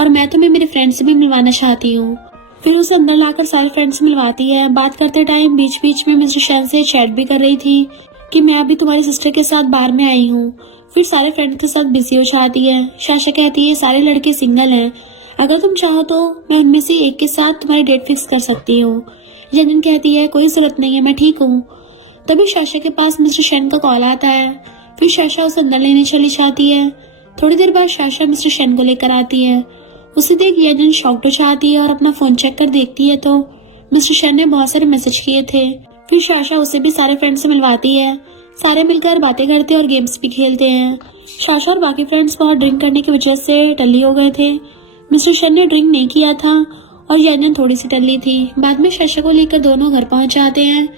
और मैं तुम्हें मेरे फ्रेंड से भी मिलवाना चाहती हूँ। फिर उसे अंदर लाकर सारे फ्रेंड से मिलवाती है। बात करते टाइम बीच बीच में मिस्टर शन से चैट भी कर रही थी कि मैं अभी तुम्हारी सिस्टर के साथ बार में आई हूँ। फिर सारे फ्रेंड के साथ बिजी हो जाती है। साशा कहती है सारे लड़के सिंगल हैं, अगर तुम चाहो तो मैं उनमें से एक के साथ तुम्हारी डेट फिक्स कर सकती हूँ। येनन कहती है कोई जरूरत नहीं है, मैं ठीक हूँ। तभी साशा के पास मिस्टर शन का कॉल आता है। फिर साशा उसे अंदर लेने चली जाती है। थोड़ी देर बाद साशा मिस्टर शन को लेकर आती है। उसे देख येनन शॉक्ड हो जाती है और अपना फोन चेक कर देखती है तो मिस्टर शन ने बहुत सारे मैसेज किए थे। फिर साशा उसे भी सारे फ्रेंड से मिलवाती है। सारे मिलकर बातें करते और गेम्स भी खेलते हैं। साशा और बाकी फ्रेंड्स बहुत ड्रिंक करने की वजह से टल्ली हो गए थे। मिस्टर शन ने ड्रिंक नहीं किया था और येनन थोड़ी सी टल्ली थी। बाद में साशा को लेकर दोनों घर पहुंच जाते हैं।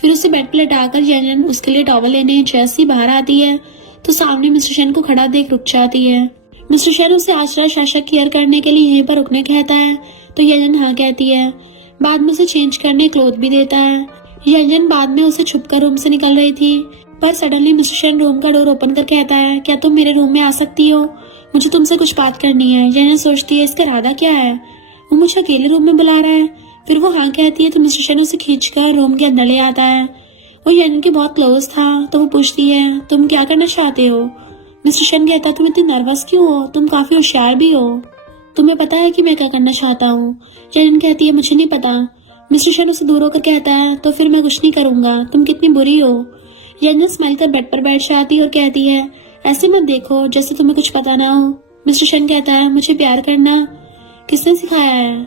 फिर उसे बेड पर लेटाकर येनन उसके लिए टॉवल लेने जैसे ही बाहर आती है तो सामने मिस्टर शन को खड़ा देख रुक जाती है। मिस्टर शन उसे आश्रय साशा केयर करने के लिए यहीं पर रुकने कहता है तो येनन हाँ कहती है। बाद में उसे चेंज करने क्लोथ भी देता है। येनन बाद में उसे छुपकर रूम से निकल रही थी पर सडनली मिस्टर शन रूम का डोर ओपन कर कहता है क्या तुम मेरे रूम में आ सकती हो, मुझे तुमसे कुछ बात करनी है। येनन सोचती है इसका इरादा क्या है, वो मुझे अकेले रूम में बुला रहा है। फिर वो हाँ कहती है तो मिस्टर शन उसे खींचकर रूम के अंदर ले आता है। वो येनन के बहुत क्लोज था तो वो पूछती है तुम क्या करना चाहते हो। मिस्टर शन कहता है तुम इतनी नर्वस क्यों हो, तुम काफी होशियार भी हो, तुम्हें पता है कि मैं क्या करना चाहता हूँ। येनन कहती है मुझे नहीं पता। मिस्टर शन उसे दूर होकर कहता है तो फिर मैं कुछ नहीं करूंगा, तुम कितनी बुरी हो। येनन स्माइल कर बेड पर बैठ जाती और कहती है ऐसे मत देखो जैसे तुम्हें कुछ पता ना हो। मिस्टर शन कहता है मुझे प्यार करना किसने सिखाया है।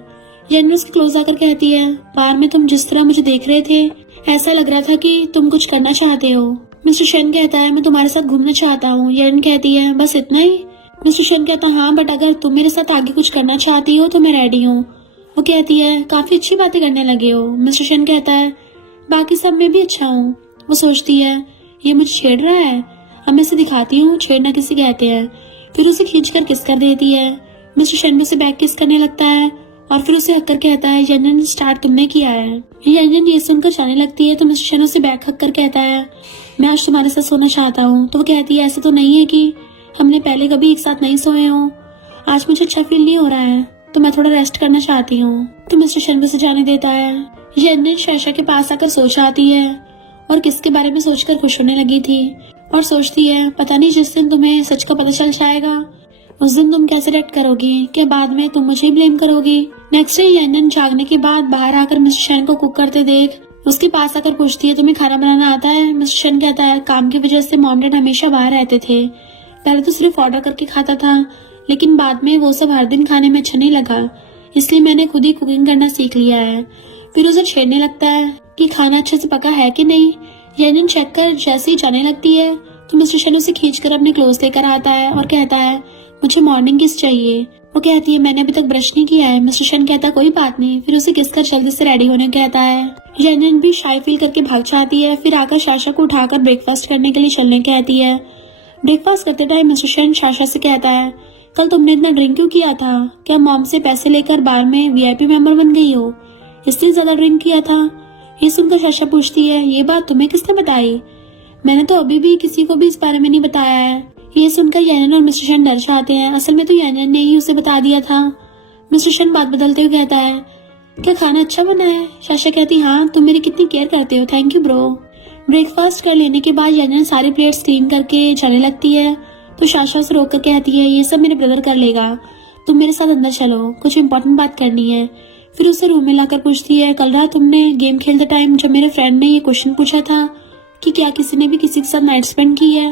यन उसके क्लोज आकर कहती है, बार में तुम जिस तरह मुझे देख रहे थे ऐसा लग रहा था कि तुम कुछ करना चाहते हो। मिस्टर शन कहता है, मैं तुम्हारे साथ घूमना चाहता हूँ। यन कहती है, बस इतना ही? मिस्टर शन कहता है, हाँ, बट अगर तुम मेरे साथ आगे कुछ करना चाहती हो तो मैं रेडी हूँ। वो कहती है, काफी अच्छी बातें करने लगे हो। मिस्टर शन कहता है, बाकी सब में भी अच्छा हूँ। वो सोचती है, ये मुझे छेड़ रहा है, अब मैं इसे दिखाती हूँ छेड़ना किसे कहते हैं। फिर उसे खींचकर किस कर देती है। मिस्टर शन भी उसे बैक किस करने लगता है और फिर उसे हक कर कहता है, यंजन स्टार्ट तुमने किया है। यंजन ये सुनकर जाने लगती है तो मिस्टर शन उसे बैक हक कर कहता है, मैं आज तुम्हारे साथ सोना चाहता हूँ। तो वो कहती है, ऐसा तो नहीं है कि हमने पहले कभी एक साथ नहीं सोए हो, आज मुझे अच्छा फील नहीं हो रहा है तो मैं थोड़ा रेस्ट करना चाहती हूँ। तो मिस्टर शन भी उसे जाने देता है। यंजन शैशा के पास आकर सो जाती है और किसके बारे में सोचकर खुश होने लगी थी और सोचती है, पता नहीं जिस दिन तुम्हें सच का पता चल जाएगा उस दिन तुम कैसे रिएक्ट करोगी, क्या बाद में तुम मुझे ब्लेम करोगी। नेक्स्ट डे यंजन जागने के बाद बाहर आकर मिस्टर शन को कुक करते देख उसके पास आकर पूछती है, तुम्हें खाना बनाना आता है? मिस्टर शन कहता है, काम की वजह से मॉम डैड हमेशा बाहर रहते थे, पहले तो सिर्फ ऑर्डर करके खाता था लेकिन बाद में वो सब हर दिन खाने में अच्छा नहीं लगा, इसलिए मैंने खुद ही कुकिंग करना सीख लिया है। फिर उसे छेड़ने लगता है कि खाना अच्छे से पका है कि नहीं। यंजन चेक कर जैसे ही जाने लगती है तो मिस्टर शन उसे खींचकर अपने क्लोज लेकर आता है और कहता है, मुझे मॉर्निंग किस चाहिए। वो कहती है, मैंने अभी तक ब्रश नहीं किया है। मिस्टर शन कहता है, कोई बात नहीं। फिर उसे किस कर जल्दी से रेडी होने कहता है। यंजन भी शाय फील करके भाग जाती है। फिर आकर शाशा को उठाकर ब्रेकफास्ट करने के लिए चलने कहती है। ब्रेकफास्ट करते टाइम मिस्टर शन शाशा से कहता है, कल तुमने इतना ड्रिंक क्यों किया था? क्या मॉम से पैसे लेकर बार में VIP मेंबर बन गई हो, इसलिए ज्यादा ड्रिंक किया था? ये सुनकर शाशा पूछती है, ये बात तुम्हें किसने बताई? मैंने तो अभी भी किसी को भी इस बारे में नहीं बताया है। ये सुनकर यंजन और मिस्टर शन डर जाते हैं। असल में तो यंजन ने ही उसे बता दिया था। मिस्टर शन बात बदलते हुए कहता है, क्या खाना अच्छा बना है? शाशा कहती, हाँ, तुम मेरी कितनी केयर करते हो, थैंक यू ब्रो। ब्रेकफास्ट कर लेने के बाद यंजन सारी प्लेट्स क्लीन करके जाने लगती है तो शाशा उसे रोक कर कहती है, ये सब मेरे ब्रदर कर लेगा, तुम मेरे साथ अंदर चलो, कुछ इम्पोर्टेंट बात करनी है। फिर उसे रूम में लाकर पूछती है, कल रात तुमने गेम खेलते टाइम जब मेरे फ्रेंड ने ये क्वेश्चन पूछा था कि क्या किसी ने भी किसी के साथ नाइट स्पेंड की है,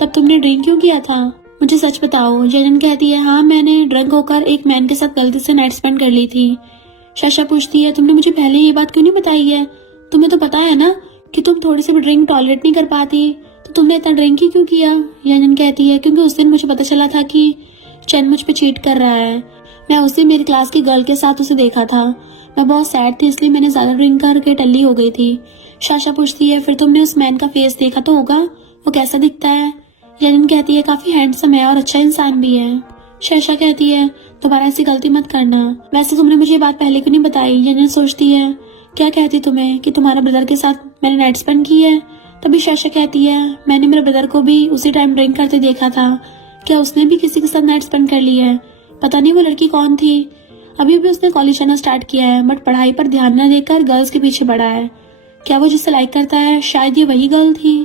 तब तुमने ड्रिंक क्यों किया था? मुझे सच बताओ। यंजन कहती है, हाँ, मैंने ड्रंक होकर एक मैन के साथ गलती से नाइट स्पेंड कर ली थी। शाशा पूछती है, तुमने मुझे पहले ये बात क्यों नहीं बताई है? तुम्हें तो पता है ना कि तुम थोड़ी सी भी ड्रिंक टॉलरेट नहीं कर पाती, तो तुमने इतना ड्रिंक ही क्यों किया? यंजन कहती है, क्योंकि उस दिन मुझे पता चला था कि चैन मुझ पे चीट कर रहा है। मैं उस दिन मेरी क्लास की गर्ल के साथ उसे देखा था, मैं बहुत सैड थी इसलिए मैंने ज्यादा ड्रिंक करके टल्ली हो गई थी। शाशा पूछती है, फिर तुमने उस मैन का फेस देखा तो होगा, वो कैसा दिखता है? यंजन कहती है, काफी हैंडसम है और अच्छा इंसान भी है। शाशा कहती है, दोबारा ऐसी गलती मत करना। वैसे तुमने मुझे ये बात पहले क्यों नहीं बताई? यंजन सोचती है, क्या कहती तुम्हें कि तुम्हारे ब्रदर के साथ मैंने नाइट स्पेंड की है? तभी शाशा कहती है, मैंने मेरे ब्रदर को भी उसी टाइम ड्रिंक करते देखा था, क्या उसने भी किसी के साथ नाइट स्पेंड कर ली है? पता नहीं वो लड़की कौन थी। अभी भी उसने कॉलेज जाना स्टार्ट किया है बट पढ़ाई पर ध्यान न देकर गर्ल्स के पीछे बढ़ा है। क्या वो जिसे लाइक करता है शायद ये वही गर्ल थी?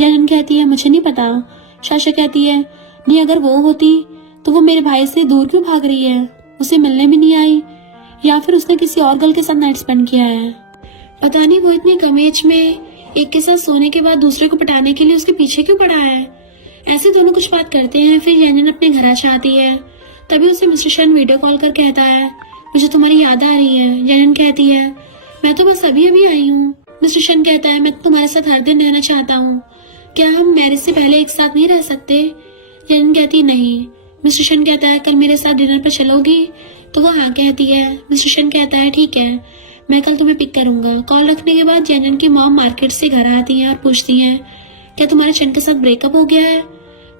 यंजन कहती है, मुझे नहीं पता। शाशा कहती है, नहीं, अगर वो होती तो वो मेरे भाई से दूर क्यों भाग रही है, उसे मिलने भी नहीं आई, या फिर उसने किसी और गर्ल के साथ नाइट स्पेंड किया है? पता नहीं वो इतनी कम एज में एक के साथ सोने के बाद दूसरे को पटाने के लिए उसके पीछे क्यों पड़ा है। ऐसे दोनों कुछ बात करते हैं। फिर यंजन अपने घर आ जाती है। तभी उसे मिस्टर शन वीडियो कॉल कर कहता है, मुझे तुम्हारी याद आ रही है। यंजन कहती है, मैं तो बस अभी अभी आई हूँ। मिस्टर शन कहता है, मैं तुम्हारे साथ हर दिन रहना चाहता हूँ, क्या हम मैरिज से पहले एक साथ नहीं रह सकते? यंजन कहती, नहीं। मिस्टर शन कहता है, कल मेरे साथ डिनर पर चलोगी? तो वो हाँ कहती है। मिस्टर शन कहता है, ठीक है, मैं कल तुम्हें पिक करूंगा। कॉल रखने के बाद यंजन की मॉम मार्केट से घर आती है और पूछती है, क्या तुम्हारे शन के साथ ब्रेकअप हो गया है?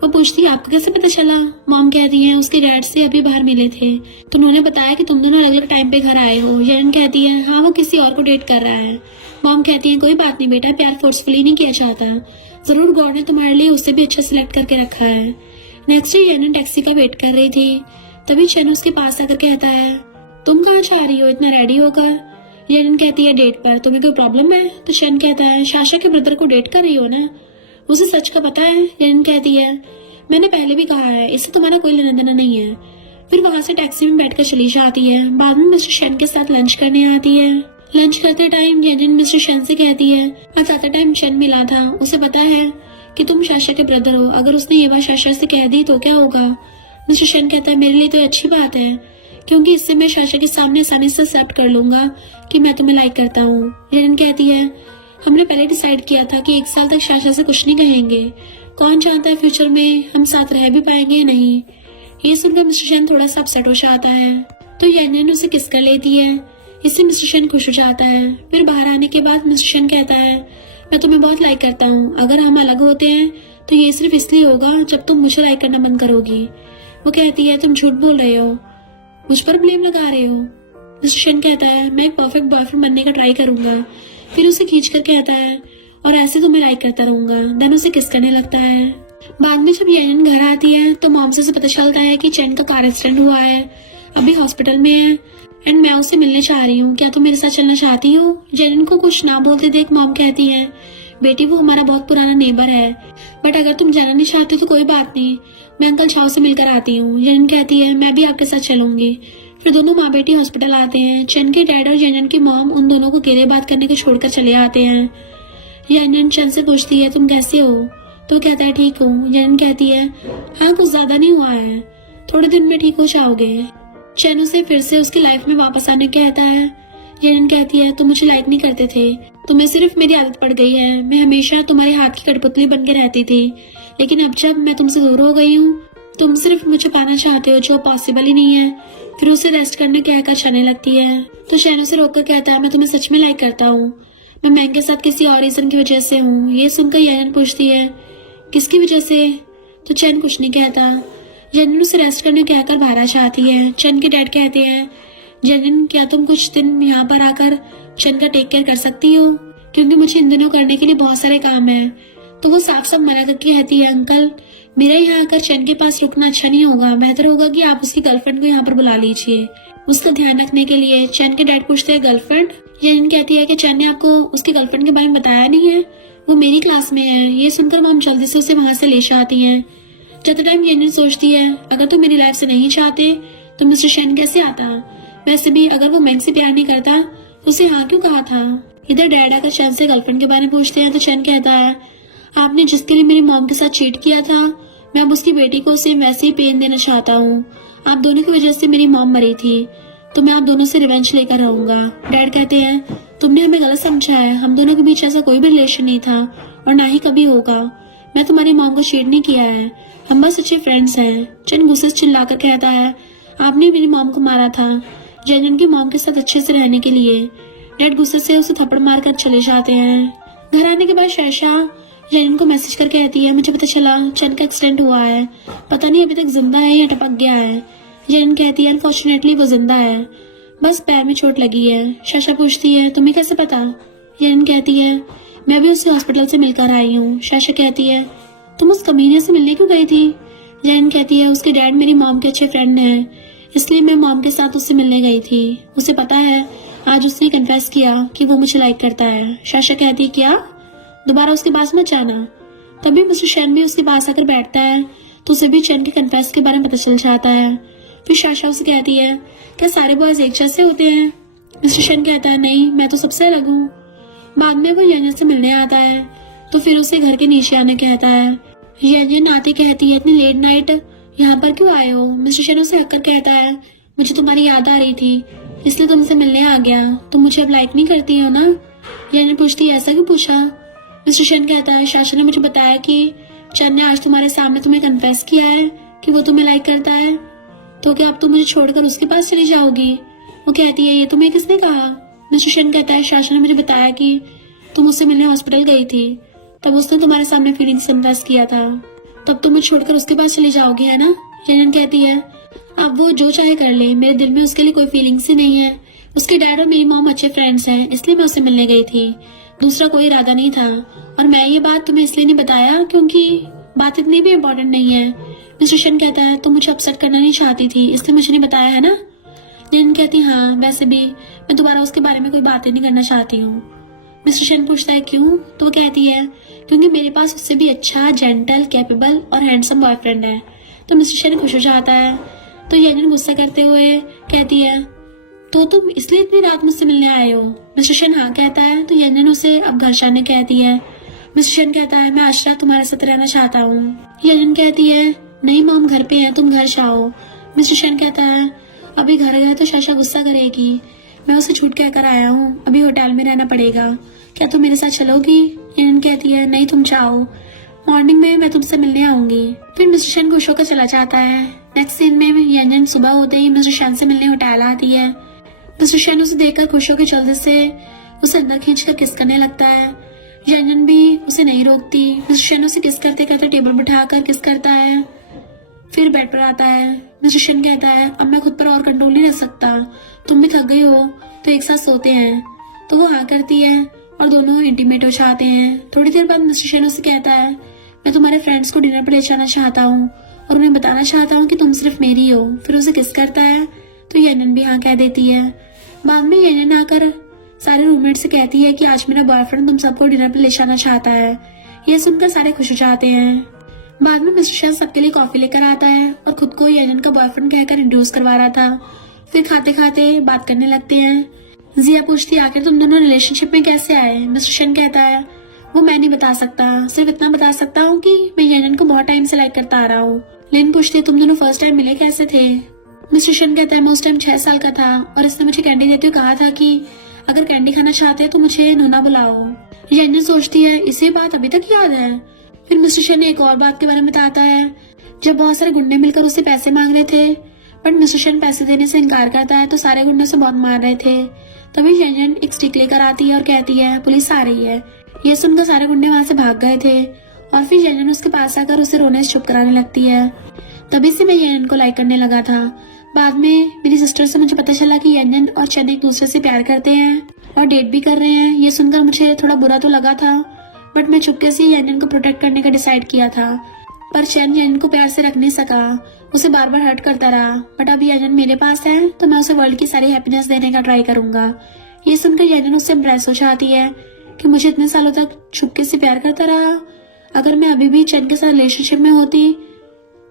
वो पूछती है, आपको कैसे पता चला? मॉम कहती है, उसके डैड से अभी बाहर मिले थे तो उन्होंने बताया कि तुम दोनों अलग अलग टाइम पे घर आए हो। यंजन कहती है, हाँ, वो किसी और को डेट कर रहा है। मॉम कहती है, कोई बात नहीं बेटा, प्यार फोर्सफुली नहीं किया जाता, जरूर गॉड ने तुम्हारे लिए उससे भी अच्छा सिलेक्ट करके रखा है। नेक्स्ट डे यंजन टैक्सी का वेट कर रही थी। तभी शन उसके पास आकर कहता है, तुम कहाँ जा रही हो इतना रेडी होकर? यंजन कहती है, डेट पर। तुम्हें कोई प्रॉब्लम है? तो शन कहता है, शाशा के ब्रदर को डेट कर रही हो ना, उसे सच का पता है? यंजन कहती है, मैंने पहले भी कहा है, इससे तुम्हारा कोई लेना देना नहीं है। फिर वहाँ से टैक्सी में बैठकर चली जाती है। बाद में मिस्टर शन के साथ लंच करने आती है। लंच करते टाइम यंजन मिस्टर शन से कहती है, आज आते टाइम शन मिला था, उसे पता है कि तुम शाशा के ब्रदर हो, अगर उसने ये बात शाशा से कह दी तो क्या होगा? मिस्टर शन कहता है, मेरे लिए तो अच्छी बात है क्योंकि इससे मैं शाशा के सामने आसानी से एक्सेप्ट कर लूंगा कि मैं तुम्हें लाइक करता हूँ। जेनन कहती है हमने पहले डिसाइड किया था कि 1 साल तक शाशा से कुछ नहीं कहेंगे। कौन जानता है फ्यूचर में हम साथ रह भी पाएंगे या नहीं। ये सुनकर मिस्टर शेन थोड़ा सा अपसेट हो जाता है तो जेनन उसे किस कर लेती है। इससे मिस्टर शेन खुश हो जाता है। फिर बाहर आने के बाद मिस्टर शेन कहता है मैं तुम्हें बहुत लाइक करता हूँ। अगर हम अलग होते हैं तो ये सिर्फ इसलिए होगा जब तुम मुझे लाइक करना बंद करोगी। वो कहती है तुम झूठ बोल रहे हो, मुझ पर ब्लेम लगा रहे हो। मिस्टर शेन कहता है मैं एक परफेक्ट बॉयफ्रेंड बनने का ट्राई करूंगा। फिर उसे खींच कर कहता है और ऐसे तुम्हें लाइक करता रहूंगा। देन उसे किस करने लगता है। बाद में जब येनन घर आती है तो मॉम से पता चलता है कि चेन का कार एक्सीडेंट हुआ है, अभी हॉस्पिटल में है एंड मैं उससे मिलने चाह रही हूँ। क्या तुम मेरे साथ चलना चाहती हो। जेनन को कुछ ना बोलते देख मॉम कहती है बेटी वो हमारा बहुत पुराना नेबर है, बट अगर तुम जाना नहीं चाहती तो कोई बात नहीं, मैं अंकल छाव से मिलकर आती हूँ। जेनन कहती है मैं भी आपके साथ चलूंगी। फिर दोनों माँ बेटी हॉस्पिटल आते हैं। चेन के डैड और जेनन की मॉम उन दोनों को अकेले बात करने को छोड़कर चले आते हैं। जेनन चेन से पूछती है तुम कैसे हो, तो कहता है ठीक हूँ। जेनन कहती है हाँ कुछ ज्यादा नहीं हुआ है, थोड़े दिन में ठीक हो जाओगे। चेन उसे फिर से उसकी लाइफ में वापस आने कहता है। जेनन कहती है तुम मुझे लाइक नहीं करते थे, तुम्हें सिर्फ मेरी आदत पड़ गई है। मैं हमेशा तुम्हारे हाथ की कठपुतली बन के रहती थी, लेकिन अब जब मैं तुमसे दूर हो गई हूँ तुम सिर्फ मुझे पाना चाहते हो जो पॉसिबल ही नहीं है। फिर उसे रेस्ट करने कहकर चलने लगती है तो चैन उसे रोककर कहता है मैं तुम्हें सच में लाइक करता हूँ, मैं मैंग के साथ किसी और रीजन की वजह से हूँ। ये सुनकर येनन पूछती है किसकी वजह से, तो चैन कुछ नहीं कहता। जेनन उसे रेस्ट करने कहकर बाहर आ जाती है। चैन के डैड कहते हैं जेनन क्या तुम कुछ दिन यहाँ पर आकर चैन का टेक केयर कर सकती हो, क्योंकि मुझे इन दिनों करने के लिए बहुत सारे काम है। तो वो साफ साफ मना करके कहती है अंकल मेरा यहाँ आकर चैन के पास रुकना अच्छा नहीं होगा, बेहतर होगा कि आप उसकी गर्लफ्रेंड को यहाँ पर बुला लीजिए उसका ध्यान रखने के लिए। चैन के डैड पूछते हैं गर्लफ्रेंड। जेनन कहती है कि चैन ने आपको उसकी गर्लफ्रेंड के बारे में बताया नहीं है, वो मेरी क्लास में है। ये सुनकर मॉम जल्दी से उसे वहां से ले जाती है। ज्यादा टाइम जेनन सोचती है अगर तुम मेरी लाइफ से नहीं चाहते तो मिस्टर शेन कैसे आता। वैसे भी अगर वो मैंग से प्यार नहीं करता तो उसे हाँ क्यों कहा था। इधर डैड आकर चैन से गर्लफ्रेंड के बारे में पूछते हैं तो चैन कहता है आपने जिसके लिए मेरी मॉम के साथ चीट किया था मैं अब उसकी बेटी को सेम वैसे ही पेन देना चाहता हूँ। आप दोनों की वजह से मेरी मॉम मरी थी तो मैं आप दोनों से रिवेंज लेकर रहूंगा। डैड कहते हैं तुमने हमें गलत समझा है, हम दोनों के बीच ऐसा कोई भी रिलेशन नहीं था और ना ही कभी होगा। मैं तुम्हारी मॉम को चीट नहीं किया है, हम बस अच्छे फ्रेंड्स हैं। चैन गुस्से से चिल्लाकर कहता है आपने मेरी मॉम को मारा था जेनन की मॉम के साथ अच्छे से रहने के लिए। डैड गुस्से से उसे थप्पड़ मारकर चले जाते हैं। घर आने के बाद शैशा जेनन को मैसेज कर कहती है मुझे पता चला चैन का एक्सीडेंट हुआ है, पता नहीं अभी तक जिंदा है या टपक गया है। जेनन कहती है अनफॉर्चुनेटली वो जिंदा है, बस पैर में चोट लगी है। शैशा पूछती है तुम्हें कैसे पता। जेनन कहती है मैं भी उसे हॉस्पिटल से मिलकर आई हूँ। शैशा कहती है तुम उस कमीने से मिलने क्यों गई थी। जेनन कहती है उसके डैड मेरी मॉम के अच्छे फ्रेंड हैं, इसलिए मैं मॉम के साथ उससे मिलने गई थी। उसे पता है आज उसने कन्फेस किया कि वो मुझे लाइक करता है। शैशा कहती है क्या, दोबारा उसके पास मत जाना। तभी मिस्टर शेन भी उसके पास आकर बैठता है तो उसे भी चैन के कन्फेस के बारे में पता चल जाता है। फिर शैशा उसे कहती है क्या सारे बॉयज एक जैसे होते हैं। मिस्टर शेन कहता है नहीं मैं तो सबसे अलग हूँ। बाद में वो येनन से मिलने आता है तो फिर उसे घर के नीचे आने कहता है। येनन आते कहती है इतनी लेट नाइट यहाँ पर क्यों आए हो। मिस्टर शेन उसे हककर कहता है मुझे तुम्हारी याद आ रही थी इसलिए तुमसे मिलने आ गया, तुम मुझे अब लाइक नहीं करती हो ना। येनन पूछती है ऐसा क्यों पूछा। मिस्टर शेन कहता है शाशा ने मुझे बताया कि चैन ने आज तुम्हारे सामने तुम्हें कन्फेस किया है कि वो तुम्हें लाइक करता है, तो क्या अब तुम मुझे छोड़कर उसके पास चली जाओगी। वो कहती है ये तुम्हें किसने कहा। मिस्टर शेन कहता है शाशा ने मुझे बताया कि तुम उससे मिलने हॉस्पिटल गई थी, तब उसने तुम्हारे सामने फीलिंग्स कन्फेस किया था, तब तुम मुझे छोड़कर उसके पास चली जाओगी है ना। जेनन कहती है अब वो जो चाहे कर ले, मेरे दिल में उसके लिए कोई फीलिंग्स ही नहीं है। उसके डैड और मेरी मॉम अच्छे फ्रेंड्स हैं इसलिए मैं उससे मिलने गई थी, दूसरा कोई इरादा नहीं था। और मैं ये बात तुम्हें इसलिए नहीं बताया क्योंकि बात इतनी भी इम्पोर्टेंट नहीं है। मिस्टर शेन कहता है तुम मुझे अपसेट करना नहीं चाहती थी इसलिए मुझे नहीं बताया है ना। जेनन कहती है हाँ वैसे भी मैं दोबारा उसके बारे में कोई बातें नहीं करना चाहती हूँ। मिस्टर शेन पूछता है क्यों, तो वो कहती है क्योंकि मेरे पास उससे भी अच्छा जेंटल कैपेबल और हैंडसम बॉयफ्रेंड है। तो मिस्टर शेन खुश हो जाता है। तो येनन गुस्सा करते हुए कहती है तो तुम इसलिए इतनी रात मुझसे मिलने आए हो। मिस्टर शेन हाँ कहता है तो येनन उसे अब घर जाने कहती है। मिस्टर शेन कहता है मैं आज रात तुम्हारे साथ रहना चाहता हूँ। येनन कहती है नहीं मॉम घर पे है, तुम घर जाओ। मिस्टर शेन कहता है अभी घर गया तो शाशा गुस्सा करेगी। मैं उसे झूठ कहकर आया हूँ, अभी होटल में रहना पड़ेगा, क्या तुम मेरे साथ चलोगी? यंजन कहती है नहीं तुम जाओ, मॉर्निंग में मैं तुमसे मिलने आऊंगी। फिर मिस्टर शन खुश होकर चला जाता है। नेक्स्ट सीन में यंजन सुबह होते ही मिस्टर शन से मिलने होटल आती है। मिस्टर शन उसे देखकर खुश होकर जल्दी से उसे अंदर खींचकर किस करने लगता है। यंजन भी उसे नहीं रोकती। मिस्टर शन उसे किस करते करते टेबल बिठाकर किस करता है, फिर बेड पर आता है। मिस्टर शन कहता है अब मैं खुद पर और कंट्रोल नहीं रख सकता, तुम भी थक गई हो तो एक साथ सोते हैं। तो वो हाँ करती है और दोनों इंटीमेट हो जाते हैं। थोड़ी देर बाद मिस्टर शन उसे कहता है मैं तुम्हारे फ्रेंड्स को डिनर पर ले जाना चाहता हूँ और उन्हें बताना चाहता हूँ कि तुम सिर्फ मेरी हो। फिर उसे किस करता है तो यंजन भी हाँ कह देती है। बाद में यंजन आकर सारे रूममेट से कहती है कि आज मेरा बॉयफ्रेंड तुम सबको डिनर पर ले जाना चाहता है। यह सुनकर सारे खुश हो जाते हैं। बाद में मिस्टर शन सबके लिए कॉफी लेकर आता है और खुद को यंजन का बॉयफ्रेंड कहकर इंट्रोड्यूस करवा रहा था। फिर खाते खाते बात करने लगते हैं। जिया पूछती है आखिर तुम दोनों रिलेशनशिप में कैसे आए? मिस्टर शन कहता है वो मैं नहीं बता सकता, सिर्फ इतना बता सकता हूँ कि मैं यंजन को बहुत टाइम से लाइक करता आ रहा हूँ। लिन पूछती है तुम दोनों फर्स्ट टाइम मिले कैसे थे? मिस्टर शन कहता है मैं उस टाइम 6 साल का था और इसने मुझे कैंडी देते हुए कहा था कि अगर कैंडी खाना चाहते हैं तो मुझे नोना बुलाओ। यंजन सोचती है इसी बात अभी तक याद है। फिर मिस्टर शन एक और बात के बारे में बताता है, जब बहुत सारे गुंडे मिलकर उससे पैसे मांग रहे थे बट मिस्टर शन पैसे देने से इनकार करता है तो सारे गुंडे से बहुत मार रहे थे। तभी यंजन एक स्टिक लेकर आती है और कहती है पुलिस आ रही है। ये सुनकर सारे गुंडे वहां से भाग गए थे और फिर यंजन उसके पास आकर उसे रोने से चुप कराने लगती है। तभी से मैं यंजन को लाइक करने लगा था। बाद में मेरी सिस्टर से मुझे पता चला कि यंजन और चन एक दूसरे से प्यार करते हैं और डेट भी कर रहे हैं। ये सुनकर मुझे थोड़ा बुरा तो लगा था बट मैं चुपके से यंजन को प्रोटेक्ट करने का डिसाइड किया था। पर चैन यंजन को प्यार से रख नहीं सका, उसे बार बार हर्ट करता रहा। बट अब यंजन मेरे पास है तो मैं उसे वर्ल्ड की सारी हैप्पीनेस देने का ट्राई करूंगा। ये सुनकर यंजन उससे इम्प्रेस हो जाती है कि मुझे इतने सालों तक चुपके से प्यार करता रहा, अगर मैं अभी भी चैन के साथ रिलेशनशिप में होती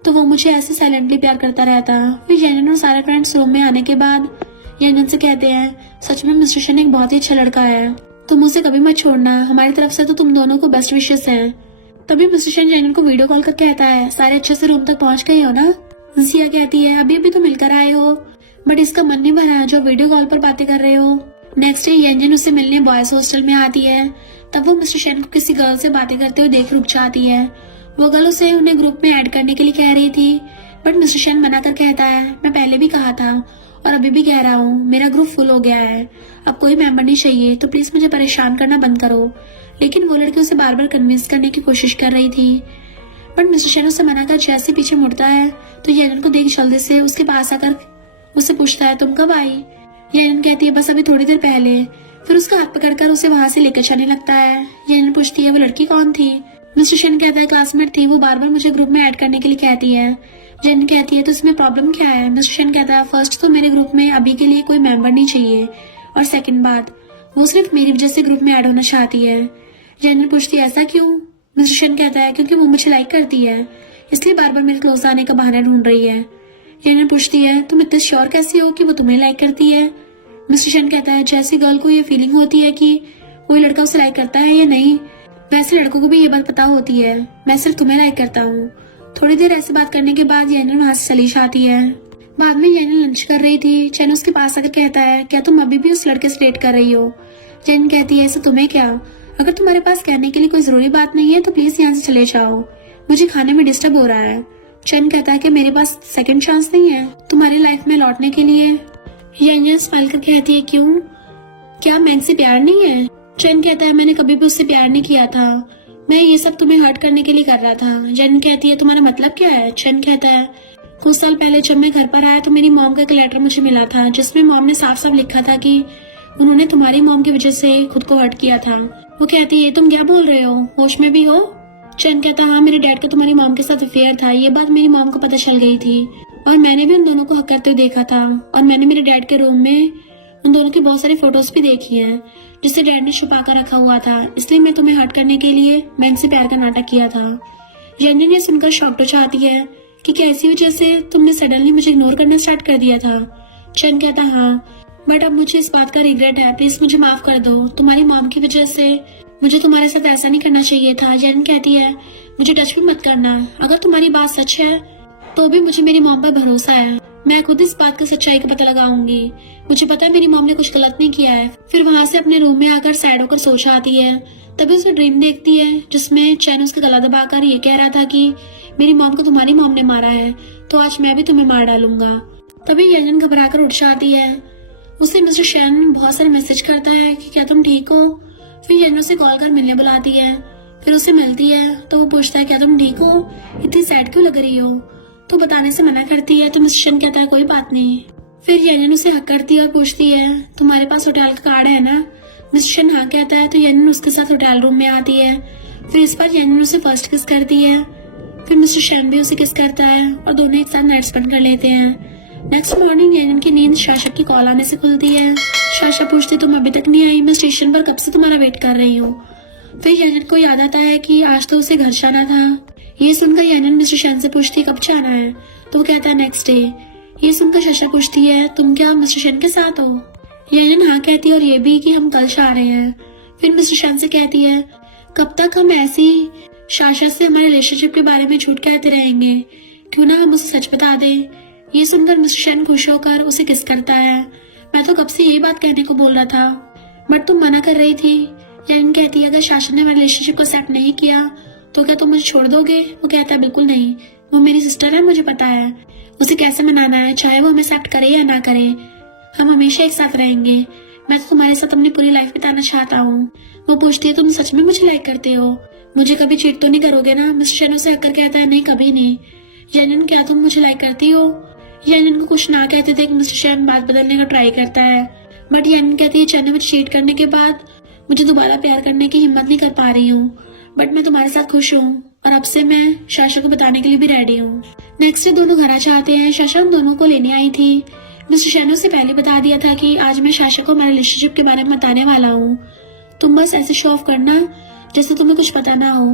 तो वो मुझे ऐसे साइलेंटली प्यार करता रहता। फिर यंजन और सारे फ्रेंड्स रूम में आने के बाद यंजन से कहते हैं सच में मिस्टर शन एक बहुत ही अच्छा लड़का है, तुम उसे कभी मत छोड़ना, हमारी तरफ से तो तुम दोनों को बेस्ट विशेस हैं। तभी मिस्टर शन यंजन को वीडियो कॉल कर कहता है सारे अच्छे से रूम तक पहुंच गए हो ना? जिया कहती है अभी अभी तो मिलकर आए हो बट इसका मन नहीं भरा जो वीडियो कॉल पर बातें कर रहे हो। नेक्स्ट डे यंजन उसे मिलने बॉयज हॉस्टल में आती है। तब वो मिस्टर शन को किसी गर्ल से बातें करते हुए देख रुक जाती है। वो गर्ल उसे उन्हें ग्रुप में ऐड करने के लिए कह रही थी बट मिस्टर शन मना कर कहता है मैं पहले भी कहा था और अभी भी कह रहा हूँ मेरा ग्रुप फुल हो गया है, अब कोई मेंबर नहीं चाहिए तो प्लीज मुझे परेशान करना बंद करो। लेकिन वो लड़की उसे बार बार कन्विंस करने की कोशिश कर रही थी बट मिस्टर शन उसे मना कर जैसे पीछे मुड़ता है तो यंजन को देख जल्दी से उसके पास आकर उससे पूछता है तुम कब आई? यंजन कहती है बस अभी थोड़ी देर पहले। फिर उसका हाथ पकड़कर उसे वहां से लेकर जाने लगता है। यंजन पूछती है वो लड़की कौन थी? मिस्टर शन कहता है क्लासमेट थी, वो बार बार मुझे ग्रुप में ऐड करने के लिए कहती है। यंजन कहती है तो इसमें प्रॉब्लम क्या है? मिस्टर शन कहता है फर्स्ट तो मेरे ग्रुप में अभी के लिए कोई मेंबर नहीं चाहिए और सेकंड बात वो सिर्फ मेरी वजह से ग्रुप में ऐड होना चाहती है। यंजन पूछती है ऐसा क्यों? मिस्टर शन कहता है क्योंकि वो मुझे लाइक करती है इसलिए बार बार मेरे क्लोज आने का बहाना ढूंढ रही है। यंजन पूछती है तुम इतने श्योर कैसी हो कि वो तुम्हें लाइक करती है? मिस्टर शन कहता है जैसी गर्ल को ये फीलिंग होती है कि कोई लड़का उसे लाइक करता है या नहीं, वैसे लड़कों को भी ये बात पता होती है, मैं सिर्फ तुम्हें लाइक करता हूँ। थोड़ी देर ऐसे बात करने के बाद यंजन वहां से चली जाती है। बाद में यंजन लंच कर रही थी। चैन उसके पास आकर कहता है क्या तुम अभी भी उस लड़के से डेट कर रही हो? चैन कहती है ऐसा तुम्हें क्या, अगर तुम्हारे पास कहने के लिए कोई जरूरी बात नहीं है तो प्लीज यहाँ से चले जाओ, मुझे खाने में डिस्टर्ब हो रहा है। चैन कहता है कि मेरे पास सेकंड चांस नहीं है तुम्हारी लाइफ में लौटने के लिए? यंजन स्माइल कर कहती है क्यों, क्या मैन से प्यार नहीं है? चैन कहता है मैंने कभी भी उससे प्यार नहीं किया था, मैं ये सब तुम्हें हर्ट करने के लिए कर रहा था। जैन कहती है तुम्हारा मतलब क्या है? चैन कहता है कुछ साल पहले जब मैं घर पर आया तो मेरी मॉम का एक लेटर मुझे मिला था जिसमें मॉम ने साफ साफ लिखा था कि उन्होंने तुम्हारी मॉम की वजह से खुद को हर्ट किया था। वो कहती है तुम क्या बोल रहे हो, होश में भी हो? चैन कहता हाँ मेरे डैड का तुम्हारी मॉम के साथ अफेयर था, ये बात मेरी मॉम को पता चल गई थी और मैंने भी उन दोनों को हक करते हुए देखा था और मैंने मेरे डैड के रूम में उन दोनों की बहुत सारी फोटोज भी देखी हैं जिसे डैड ने छुपा कर रखा हुआ था, इसलिए मैं तुम्हें हर्ट करने के लिए मैन से प्यार का नाटक किया था। यंजन ये सुनकर शॉक्ड हो जाती है कि कैसी वजह से तुमने सडनली मुझे इग्नोर करना स्टार्ट कर दिया था। चैन कहता हाँ बट अब मुझे इस बात का रिग्रेट है, प्लीज मुझे माफ कर दो, तुम्हारी मॉम की वजह से मुझे तुम्हारे साथ ऐसा नहीं करना चाहिए था। जैन कहती है मुझे टच भी मत करना, अगर तुम्हारी बात सच है तो भी मुझे मेरी मॉम पर भरोसा है, मैं खुद इस बात की सच्चाई का पता लगाऊंगी। मुझे पता है मेरी मॉम ने कुछ गलत नहीं किया है। फिर वहां से अपने रूम में आकर सैड होकर सो जाती है। तभी उसे ड्रीम देखती है जिसमें चैन उसका गला दबाकर ये कह रहा था कि मेरी मॉम को तुम्हारी मॉम ने मारा है, तो आज मैं भी तुम्हें मार डालूंगा। तभी यंजन घबराकर उठ जाती है। उसे मिस्टर शैन बहुत सारे मैसेज करता है कि क्या तुम ठीक हो। फिर यंजन उसे कॉल कर मिलने बुलाती है। फिर उसे मिलती है तो वो पूछता है क्या तुम ठीक हो, इतनी सैड क्यों लग रही हो। तो बताने से मना करती है तो मिस्टर शैन कहता है कोई बात नहीं। फिर यंजन उसे हक करती है और पूछती है तुम्हारे पास होटल का कार्ड है ना। मिस्टर शैन हाँ कहता है तो यंजन उसके साथ होटल रूम में आती है। फिर इस बार यंजन उसे फर्स्ट किस करती है। फिर मिस्टर शैन भी उसे किस करता है और दोनों एक साथ नाइट स्पेंड कर लेते हैं। नेक्स्ट मॉर्निंग यंजन की नींद शाशक की कॉल आने से खुलती है। शाशा पूछती तुम अभी तक नहीं आई, मैं स्टेशन पर कब से तुम्हारा वेट कर रही हूँ। फिर यंजन को याद आता है कि आज तो उसे घर जाना था। ये सुनकर यंजन मिस्टर शैन से पूछती है कब जाना है, तो वो कहता है नेक्स्ट डे। ये सुनकर शाशा पूछती है तुम क्या मिस्टर शैन के साथ हो। यंजन हाँ कहती है और ये भी कि हम कल जा रहे हैं। फिर मिस्टर शैन से कहती है कब तक हम ऐसी शाशा से हमारे रिलेशनशिप के बारे में झूठ कहते रहेंगे, क्यों ना हम उसे सच बता दे। ये सुनकर मिस्टर शैन खुश होकर उसे किस करता है। मैं तो कब से ये बात कहने को बोल रहा था, बट तुम मना कर रही थी। यंजन कहती है अगर शाशा ने हमारे रिलेशनशिप को एक्सेप्ट नहीं किया तो क्या तुम मुझे छोड़ दोगे। वो कहता है बिल्कुल नहीं, वो मेरी सिस्टर है, मुझे पता है उसे कैसे मनाना है, चाहे वो हमें एक्सेप्ट करे या ना करे, हम हमेशा एक साथ रहेंगे। मैं तो तुम्हारे साथ अपनी पूरी लाइफ बिताना चाहता हूँ। वो पूछती है तुम सच में मुझे लाइक करते हो, मुझे कभी चीट तो नहीं करोगे ना। मिस्टर शैन उसे हककर कहता है नहीं कभी नहीं। यंजन क्या तुम मुझे लाइक करती हो। यंजन को कुछ ना कहते थे कि मिस्टर शैन बात बदलने का ट्राई करता है, बट यंजन कहती है चैन ने मुझे चीट करने के बाद मुझे दोबारा प्यार करने की हिम्मत नहीं कर पा रही हूँ, बट मैं तुम्हारे साथ खुश हूँ और अब से मैं शाशा को बताने के लिए भी रेडी हूँ। नेक्स्ट डे दोनों घर आ जाते हैं। शाशा हम दोनों को लेने आई थी। मिस्टर शैन ने उसे पहले बता दिया था कि आज मैं शाशा को हमारे रिलेशनशिप के बारे में बताने वाला हूँ, तुम बस ऐसे शो ऑफ करना जैसे तुम्हें कुछ पता ना हो।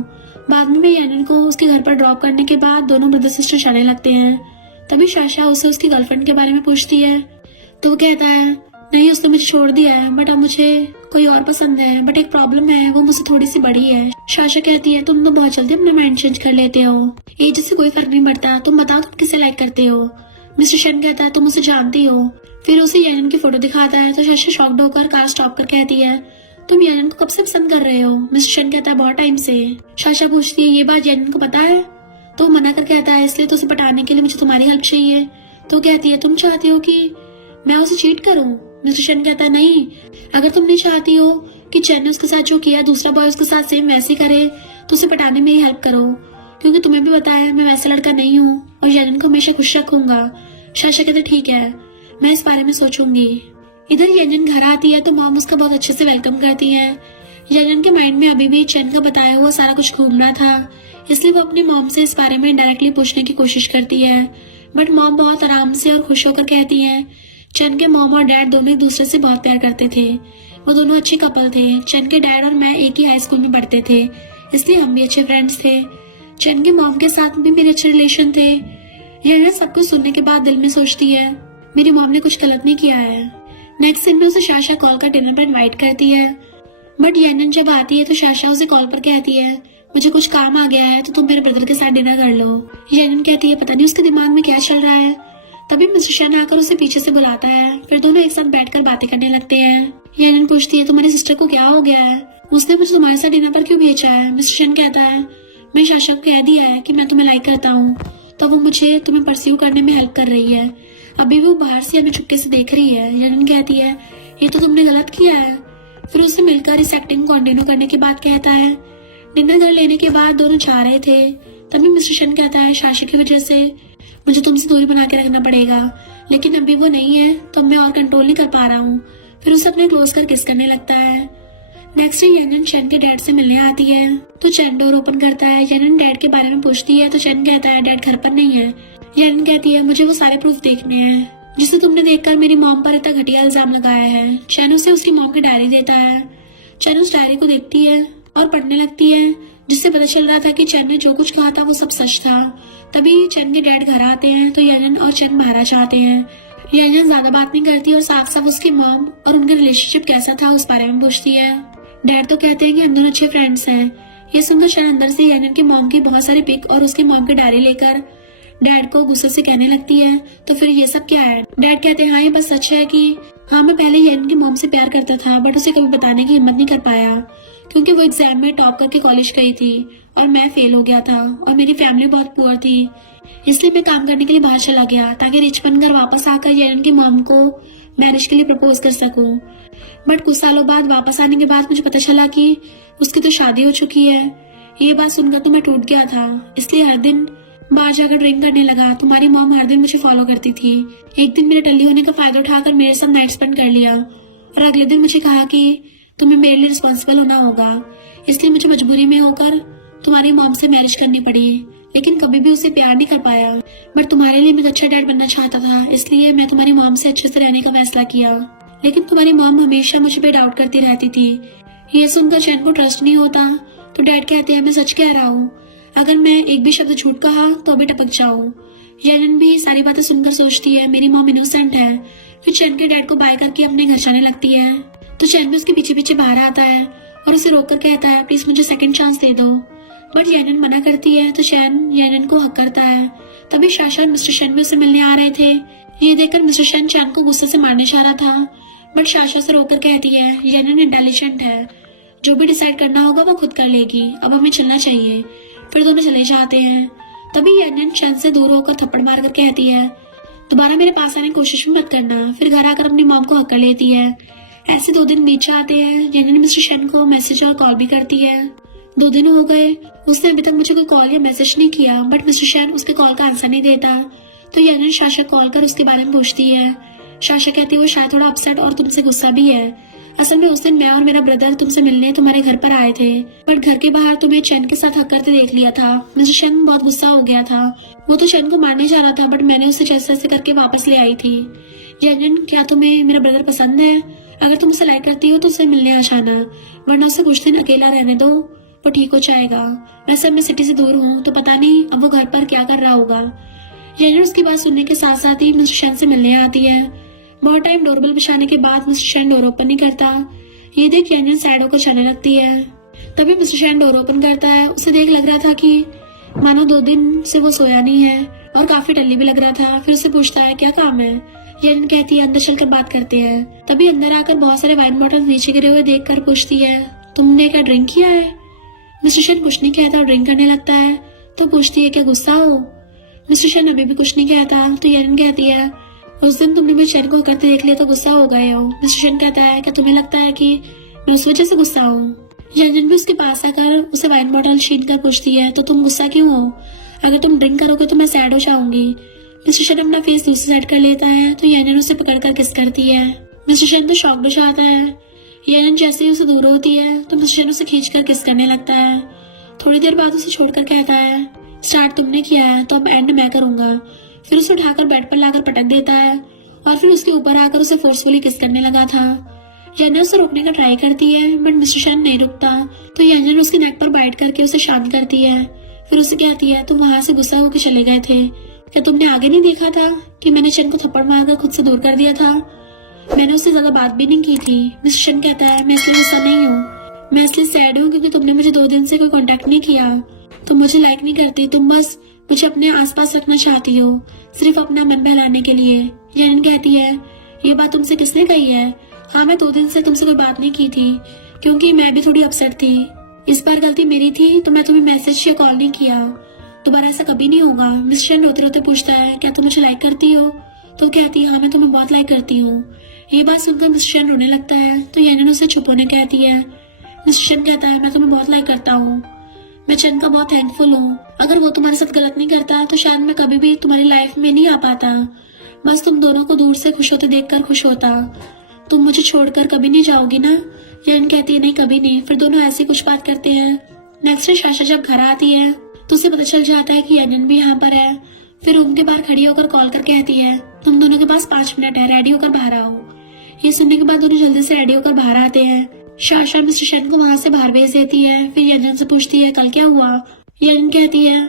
बाद में यंजन को उसके घर पर ड्रॉप करने के बाद दोनों ब्रदर सिस्टर जाने लगते हैं। तभी शाशा उसे उसकी गर्लफ्रेंड के बारे में पूछती है तो वो कहता है नहीं उसने मुझे छोड़ दिया है, बट अब मुझे कोई और पसंद है, बट एक प्रॉब्लम है, वो मुझसे थोड़ी सी बड़ी है। शाशा कहती है तुम तो बहुत जल्दी अपना माइंड चेंज कर लेते हो, एज से कोई फर्क नहीं पड़ता, तुम बताओ तुम किसे लाइक करते हो। मिस्टर शैन कहता है तुम उसे जानती हो। फिर उसे यंजन की फोटो दिखाता है तो शाशा शॉक्ड होकर कार स्टॉप कर कहती है तुम यंजन को कब से पसंद कर रहे हो। मिस्टर शैन कहता है बहुत टाइम से। शाशा पूछती है ये बात यंजन को पता है, तो मना कर कहता है इसलिए तो उसे पटाने के लिए मुझे तुम्हारी हेल्प चाहिए। तो कहती है तुम चाहती हो कि मैं उसे चीट करूं। मिस्टर शैन कहता है नहीं, अगर तुम नहीं चाहती हो कि चैन ने उसके साथ जो किया दूसरा बॉय उसके साथ सेम वैसे करे तो उसे पटाने में ही हेल्प करो, क्योंकि तुम्हें भी पता है मैं वैसा लड़का नहीं हूँ और यंजन को हमेशा खुश रखूंगा। शाशा कहते ठीक है, मैं इस बारे में सोचूंगी। इधर यंजन घर आती है तो मॉम उसका बहुत अच्छे से वेलकम करती है। यंजन के माइंड में अभी भी चैन का बताया हुआ सारा कुछ घूम रहा था, इसलिए वो अपनी मॉम से इस बारे में डायरेक्टली पूछने की कोशिश करती है, बट मॉम बहुत आराम से और खुश होकर कहती है चैन के मॉम और डैड दोनों एक दूसरे से बहुत प्यार करते थे, वो दोनों अच्छे कपल थे। चैन के डैड और मैं एक ही हाई स्कूल में पढ़ते थे, इसलिए हम भी अच्छे फ्रेंड्स थे। चैन के मॉम के साथ भी मेरे अच्छे रिलेशन थे। यह सब कुछ सुनने के बाद दिल में सोचती है मेरी मॉम ने कुछ गलत नहीं किया है। नेक्स्ट सीन में उसे शाशा कॉल कर डिनर पर इनवाइट करती है, बट यंजन जब आती है तो शाशा उसे कॉल पर कहती है मुझे कुछ काम आ गया है तो तुम मेरे ब्रदर के साथ डिनर कर लो। यंजन कहती है पता नहीं उसके दिमाग में क्या चल रहा है। तभी मिस्टर शैन आकर उसे पीछे से बुलाता है, फिर दोनों एक साथ बैठकर बातें करने लगते हैं। यंजन पूछती है तुम्हारी सिस्टर को क्या हो गया है, उसने मुझे तुम्हारे साथ डिनर पर क्यों भेजा है। मिस्टर शैन कहता है मैं शाशा को कह दिया है कि मैं तुम्हें लाइक करता हूँ, तो वो मुझे तुम्हें परस्यू करने में हेल्प कर रही है। अभी वो बाहर से हमें चुपके से देख रही है। यंजन कहती है ये तो तुमने गलत किया है। फिर उससे मिलकर इस एक्टिंग कंटिन्यू करने के बाद कहता है डिनर कर लेने के बाद दोनों जा रहे थे। तभी मिस्टर शैन कहता है शाशा की वजह से मुझे तुमसे दूरी बना के रखना पड़ेगा, लेकिन अभी वो नहीं है तो मैं और कंट्रोल नहीं कर पा रहा हूँ। फिर उसे अपने क्लोज कर किस करने लगता है। नेक्स्ट डे यंजन चैन के डैड से मिलने आती है तो चैन डोर ओपन करता है। यंजन डैड के बारे में पूछती है तो चैन कहता है डैड घर पर नहीं है। यंजन कहती है मुझे वो सारे प्रूफ देखने हैं जिसे तुमने देखकर मेरी मॉम पर इतना घटिया इल्जाम लगाया है। चैन उसे उसकी मॉम की डायरी देता है। चैन उस डायरी को देखती है और पढ़ने लगती है, जिससे पता चल रहा था कि चैन ने जो कुछ कहा था वो सब सच था। तभी चैन के डैड घर आते हैं तो यंजन और चैन बाहर आ जाते हैं। यंजन ज्यादा बात नहीं करती और साफ साफ उसकी मॉम और उनका रिलेशनशिप कैसा था उस बारे में पूछती है। डैड तो कहते हैं कि हम दोनों अच्छे फ्रेंड्स हैं। ये सुनकर चैन अंदर से यंजन की मॉम की बहुत सारी पिक और उसकी मॉम की डायरी लेकर डैड को गुस्से से कहने लगती है, तो फिर ये सब क्या है? डैड कहते हैं हाँ ये बस सच है कि हाँ मैं पहले येन की मॉम से प्यार करता था, बट उसे कभी बताने की हिम्मत नहीं कर पाया क्योंकि वो एग्जाम में टॉप करके कॉलेज गई थी और मैं फेल हो गया था और मेरी फैमिली बहुत पुअर थी, इसलिए मैं काम करने के लिए बाहर चला गया ताकि रिच बनकर वापस आकर येन की मॉम को मैरिज के लिए प्रपोज कर सकूं। बट कुछ सालों बाद वापस आने के बाद मुझे पता चला कि उसकी तो शादी हो चुकी है। ये बात सुनकर तो मैं टूट गया था, इसलिए हर दिन बाहर जाकर ड्रिंक करने लगा। तुम्हारी मॉम हर दिन मुझे फॉलो करती थी। एक दिन मेरे टल्ली होने का फायदा उठाकर मेरे साथ नाइट स्पेंड कर लिया और अगले दिन मुझे कहा कि तुम्हें मेरे लिए रिस्पॉन्सिबल होना होगा, इसलिए मुझे मजबूरी में होकर तुम्हारी मॉम से मैरिज करनी पड़ी, लेकिन कभी भी उसे प्यार नहीं कर पाया। बट तुम्हारे लिए मैं अच्छा डैड बनना चाहता था, इसलिए मैं तुम्हारी मॉम से अच्छे से रहने का फैसला किया, लेकिन तुम्हारी मॉम हमेशा मुझ पे डाउट करती रहती थी। ये सुनकर चैन को ट्रस्ट नहीं होता तो डैड कहते हैं मैं सच कह रहा हूँ, अगर मैं एक भी शब्द झूठ कहा तो अभी टपक जाऊं। येन भी सारी बातें सुनकर सोचती है मेरी मॉम इनोसेंट है। फिर चैन के डैड को बाय करके अपने घर जाने लगती है तो चैन भी उसके पीछे पीछे बाहर आता है और उसे रोककर कहता है प्लीज मुझे सेकंड चांस दे दो। बट येन मना करती है तो चैन येन को हक करता है। तभी शाशा और मिस्टर शेन भी उसे मिलने आ रहे थे। ये देखकर मिस्टर शेन चैन को गुस्से से मारने जा रहा था, बट शाशा से रोककर कहती है येन इंटेलिजेंट है, जो भी डिसाइड करना होगा वो खुद कर लेगी, अब हमें चलना चाहिए। फिर दोनों चले जाते हैं। तभी येन चैन से दूर होकर थप्पड़ मारकर कहती है दोबारा मेरे पास आने की कोशिश भी मत करना। फिर घर आकर अपनी मॉम को हक कर लेती है। ऐसे 2 दिन बीत जाते हैं। येन मिस्टर शेन को मैसेज और कॉल भी करती है। 2 दिन हो गए, उसने अभी तक मुझे कोई कॉल या मैसेज नहीं किया, बट मिस्टर शेन उसके कॉल का आंसर नहीं देता। तो येन शाशा कॉल कर उसके बारे में पूछती है। शाशा कहती है वो शायद थोड़ा अपसेट और तुमसे गुस्सा भी है। असल में उस दिन मैं और मेरा ब्रदर तुमसे मिलने तुम्हारे घर पर आए थे, बट घर के बाहर तुम्हें चैन के साथ हक करते देख लिया था। मिस्टर शेन बहुत गुस्सा हो गया था। वो तो चैन को मारने जा रहा था, बट मैंने उसे जैसे तैसे करके वापस ले आई थी। येन क्या तुम्हें मेरा ब्रदर पसंद है? अगर तुम उसे लाइक करती हो तो उसे मिलने आ जाना, वरना उसे कुछ दिन अकेला रहने दो, वो ठीक हो जाएगा। वैसे मैं सिटी से दूर हूँ तो पता नहीं अब वो घर पर क्या कर रहा होगा। येन उसकी बात सुनने के साथ साथ ही मिस्टर शेन से मिलने आती है। बहुत टाइम डोरबेल बजाने के बाद मिस्टर शेन डोर ओपन नहीं करता। ये देख येन सैड होकर चलने लगती है। तभी मिस्टर शेन डोर ओपन करता है। उसे देख लग रहा था कि मानो 2 दिन से वो सोया नहीं है और काफी टल्ली भी लग रहा था। फिर उसे पूछता है क्या काम है? येन कहती है अंदर चलकर बात करते हैं। तभी अंदर आकर बहुत सारे वाइन बॉटल नीचे गिरे हुए देख कर पूछती है तुमने क्या ड्रिंक किया है? मिस्टर शेन कुछ नहीं कहता और ड्रिंक करने लगता है। तो पूछती है क्या गुस्सा हो? मिस्टर शेन अभी भी कुछ नहीं कहता। तो येन कहती है उस दिन तुमने मेरे चैन को करते देख लिया तो गुस्सा हो गए हो। मिस्टर शेन कहता है क्या तुम्हें लगता है कि मैं उस वजह से गुस्सा हूँ? येन भी उसके पास आकर उसे वाइन बॉटल छीन कर पूछती है तो तुम गुस्सा क्यों हो? अगर तुम ड्रिंक करोगे तो मैं सैड हो जाऊंगी। मिस्टर शेन अपना फेस दूसरी साइड कर लेता है तो येन उसे पकड़कर किस करती है। मिस्टर शेन तो शॉक हो जाता है। येन जैसे ही उसे दूर होती है तो मिस्टर शेन उसे खींचकर किस करने लगता है। थोड़ी देर बाद उसे छोड़कर कहता है स्टार्ट तुमने किया है तो अब एंड मैं करूंगा। फिर उसे उठाकर बेड पर लाकर पटक देता है और फिर उसके ऊपर आकर उसे फोर्सफुली किस करने लगा था। येन उसे रोकने का ट्राई करती है, बट मिस्टर शेन नहीं रुकता। तो येन उसकी नेक पर बाइट करके उसे शांत करती है। फिर उसे कहती है तुम वहां से गुस्सा होकर चले गए थे, क्या तुमने आगे नहीं देखा था कि मैंने चैन को थप्पड़ मारकर खुद से दूर कर दिया था? मैंने उससे ज्यादा बात भी नहीं की थी। मिस्टर शेन कहता है मैं इसलिए गुस्सा नहीं हूँ, मैं इसलिए सैड हूँ क्योंकि तुमने मुझे 2 दिन से कोई कॉन्टेक्ट नहीं किया। तुम मुझे लाइक नहीं करती, तुम बस मुझे अपने आसपास रखना चाहती हो, सिर्फ अपना मन बहलाने के लिए। येन कहती है ये बात तुमसे किसने कही है? हाँ मैं 2 दिन से तुमसे कोई बात नहीं की थी क्योंकि मैं भी थोड़ी अपसेट थी। इस बार गलती मेरी थी तो मैं तुम्हें मैसेज या कॉल नहीं किया, दोबारा ऐसा कभी नहीं होगा। मिस्टर शेन रोते रोते पूछता है क्या तुम मुझे लाइक करती हो? तो कहती है हाँ मैं तुम्हें बहुत लाइक करती हूँ। ये बात सुनकर मिस्टर शेन रोने लगता है तो येन उसे चुप होने कहती है। मिस्टर शेन कहता है मैं तुम्हें बहुत लाइक करता हूँ, मैं चैन का बहुत थैंकफुल हूँ। अगर वो तुम्हारे साथ गलत नहीं करता तो शायद मैं कभी भी तुम्हारी लाइफ में नहीं आ पाता। बस तुम दोनों को दूर से खुश होते देखकर खुश होता। तुम मुझे छोड़कर कभी नहीं जाओगी ना? येन कहती है नहीं कभी नहीं। फिर दोनों ऐसे कुछ बात करते हैं। नेक्स्ट डे शाशा जब घर आती है तो उसे पता चल जाता है कि येन भी यहाँ पर है। फिर रूम के बाहर खड़ी होकर कॉल कर कहती है तुम दोनों के पास 5 मिनट है, रेडी होकर बाहर आओ। ये सुनने के बाद दोनों जल्दी से रेडी होकर बाहर आते हैं। शाशा मिस्टर शेन को वहां से बाहर भेज देती है। फिर येन से पूछती है कल क्या हुआ? येन कहती है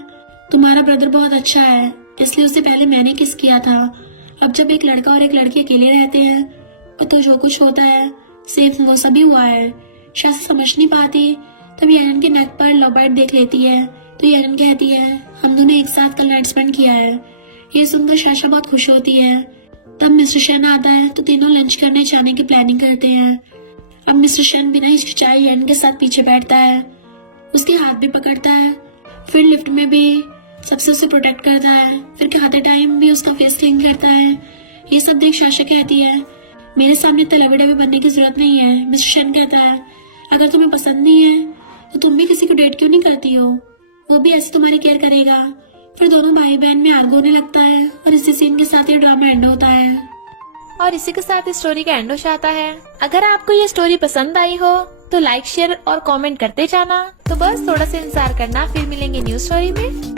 तुम्हारा ब्रदर बहुत अच्छा है, इसलिए उससे पहले मैंने किस किया था। अब जब एक लड़का और एक लड़की अकेले रहते हैं तो जो कुछ होता है सिर्फ वो सभी हुआ है। शाशा समझ नहीं पाती। तब येन के नेक पर लव बाइट देख लेती है तो येलन कहती है हम दोनों एक साथ कल नाइट स्पेंड किया है। ये सुनकर साशा बहुत खुश होती है। तब मिस्टर शन आता है तो तीनों लंच करने जाने की प्लानिंग करते हैं। अब मिस्टर शन बिना हिचकिचाए येलन के साथ पीछे बैठता है, उसके हाथ भी पकड़ता है, फिर लिफ्ट में भी सबसे उसे प्रोटेक्ट करता है, फिर खाते टाइम भी उसका फेस क्लीन करता है। ये सब देख साशा कहती है मेरे सामने इतना लवे-डवे बनने की जरूरत नहीं है। मिस्टर शन कहता है अगर तुम्हें पसंद नहीं है तो तुम भी किसी को डेट क्यों नहीं करती हो, वो भी ऐसे तुम्हारी केयर करेगा। फिर दोनों भाई बहन में आर्ग होने लगता है और इसी सीन के साथ ये ड्रामा एंड होता है। और इसी के साथ इस स्टोरी का एंड हो जाता है। अगर आपको ये स्टोरी पसंद आई हो तो लाइक शेयर और कमेंट करते जाना। तो बस थोड़ा सा इंतजार करना, फिर मिलेंगे न्यू स्टोरी में।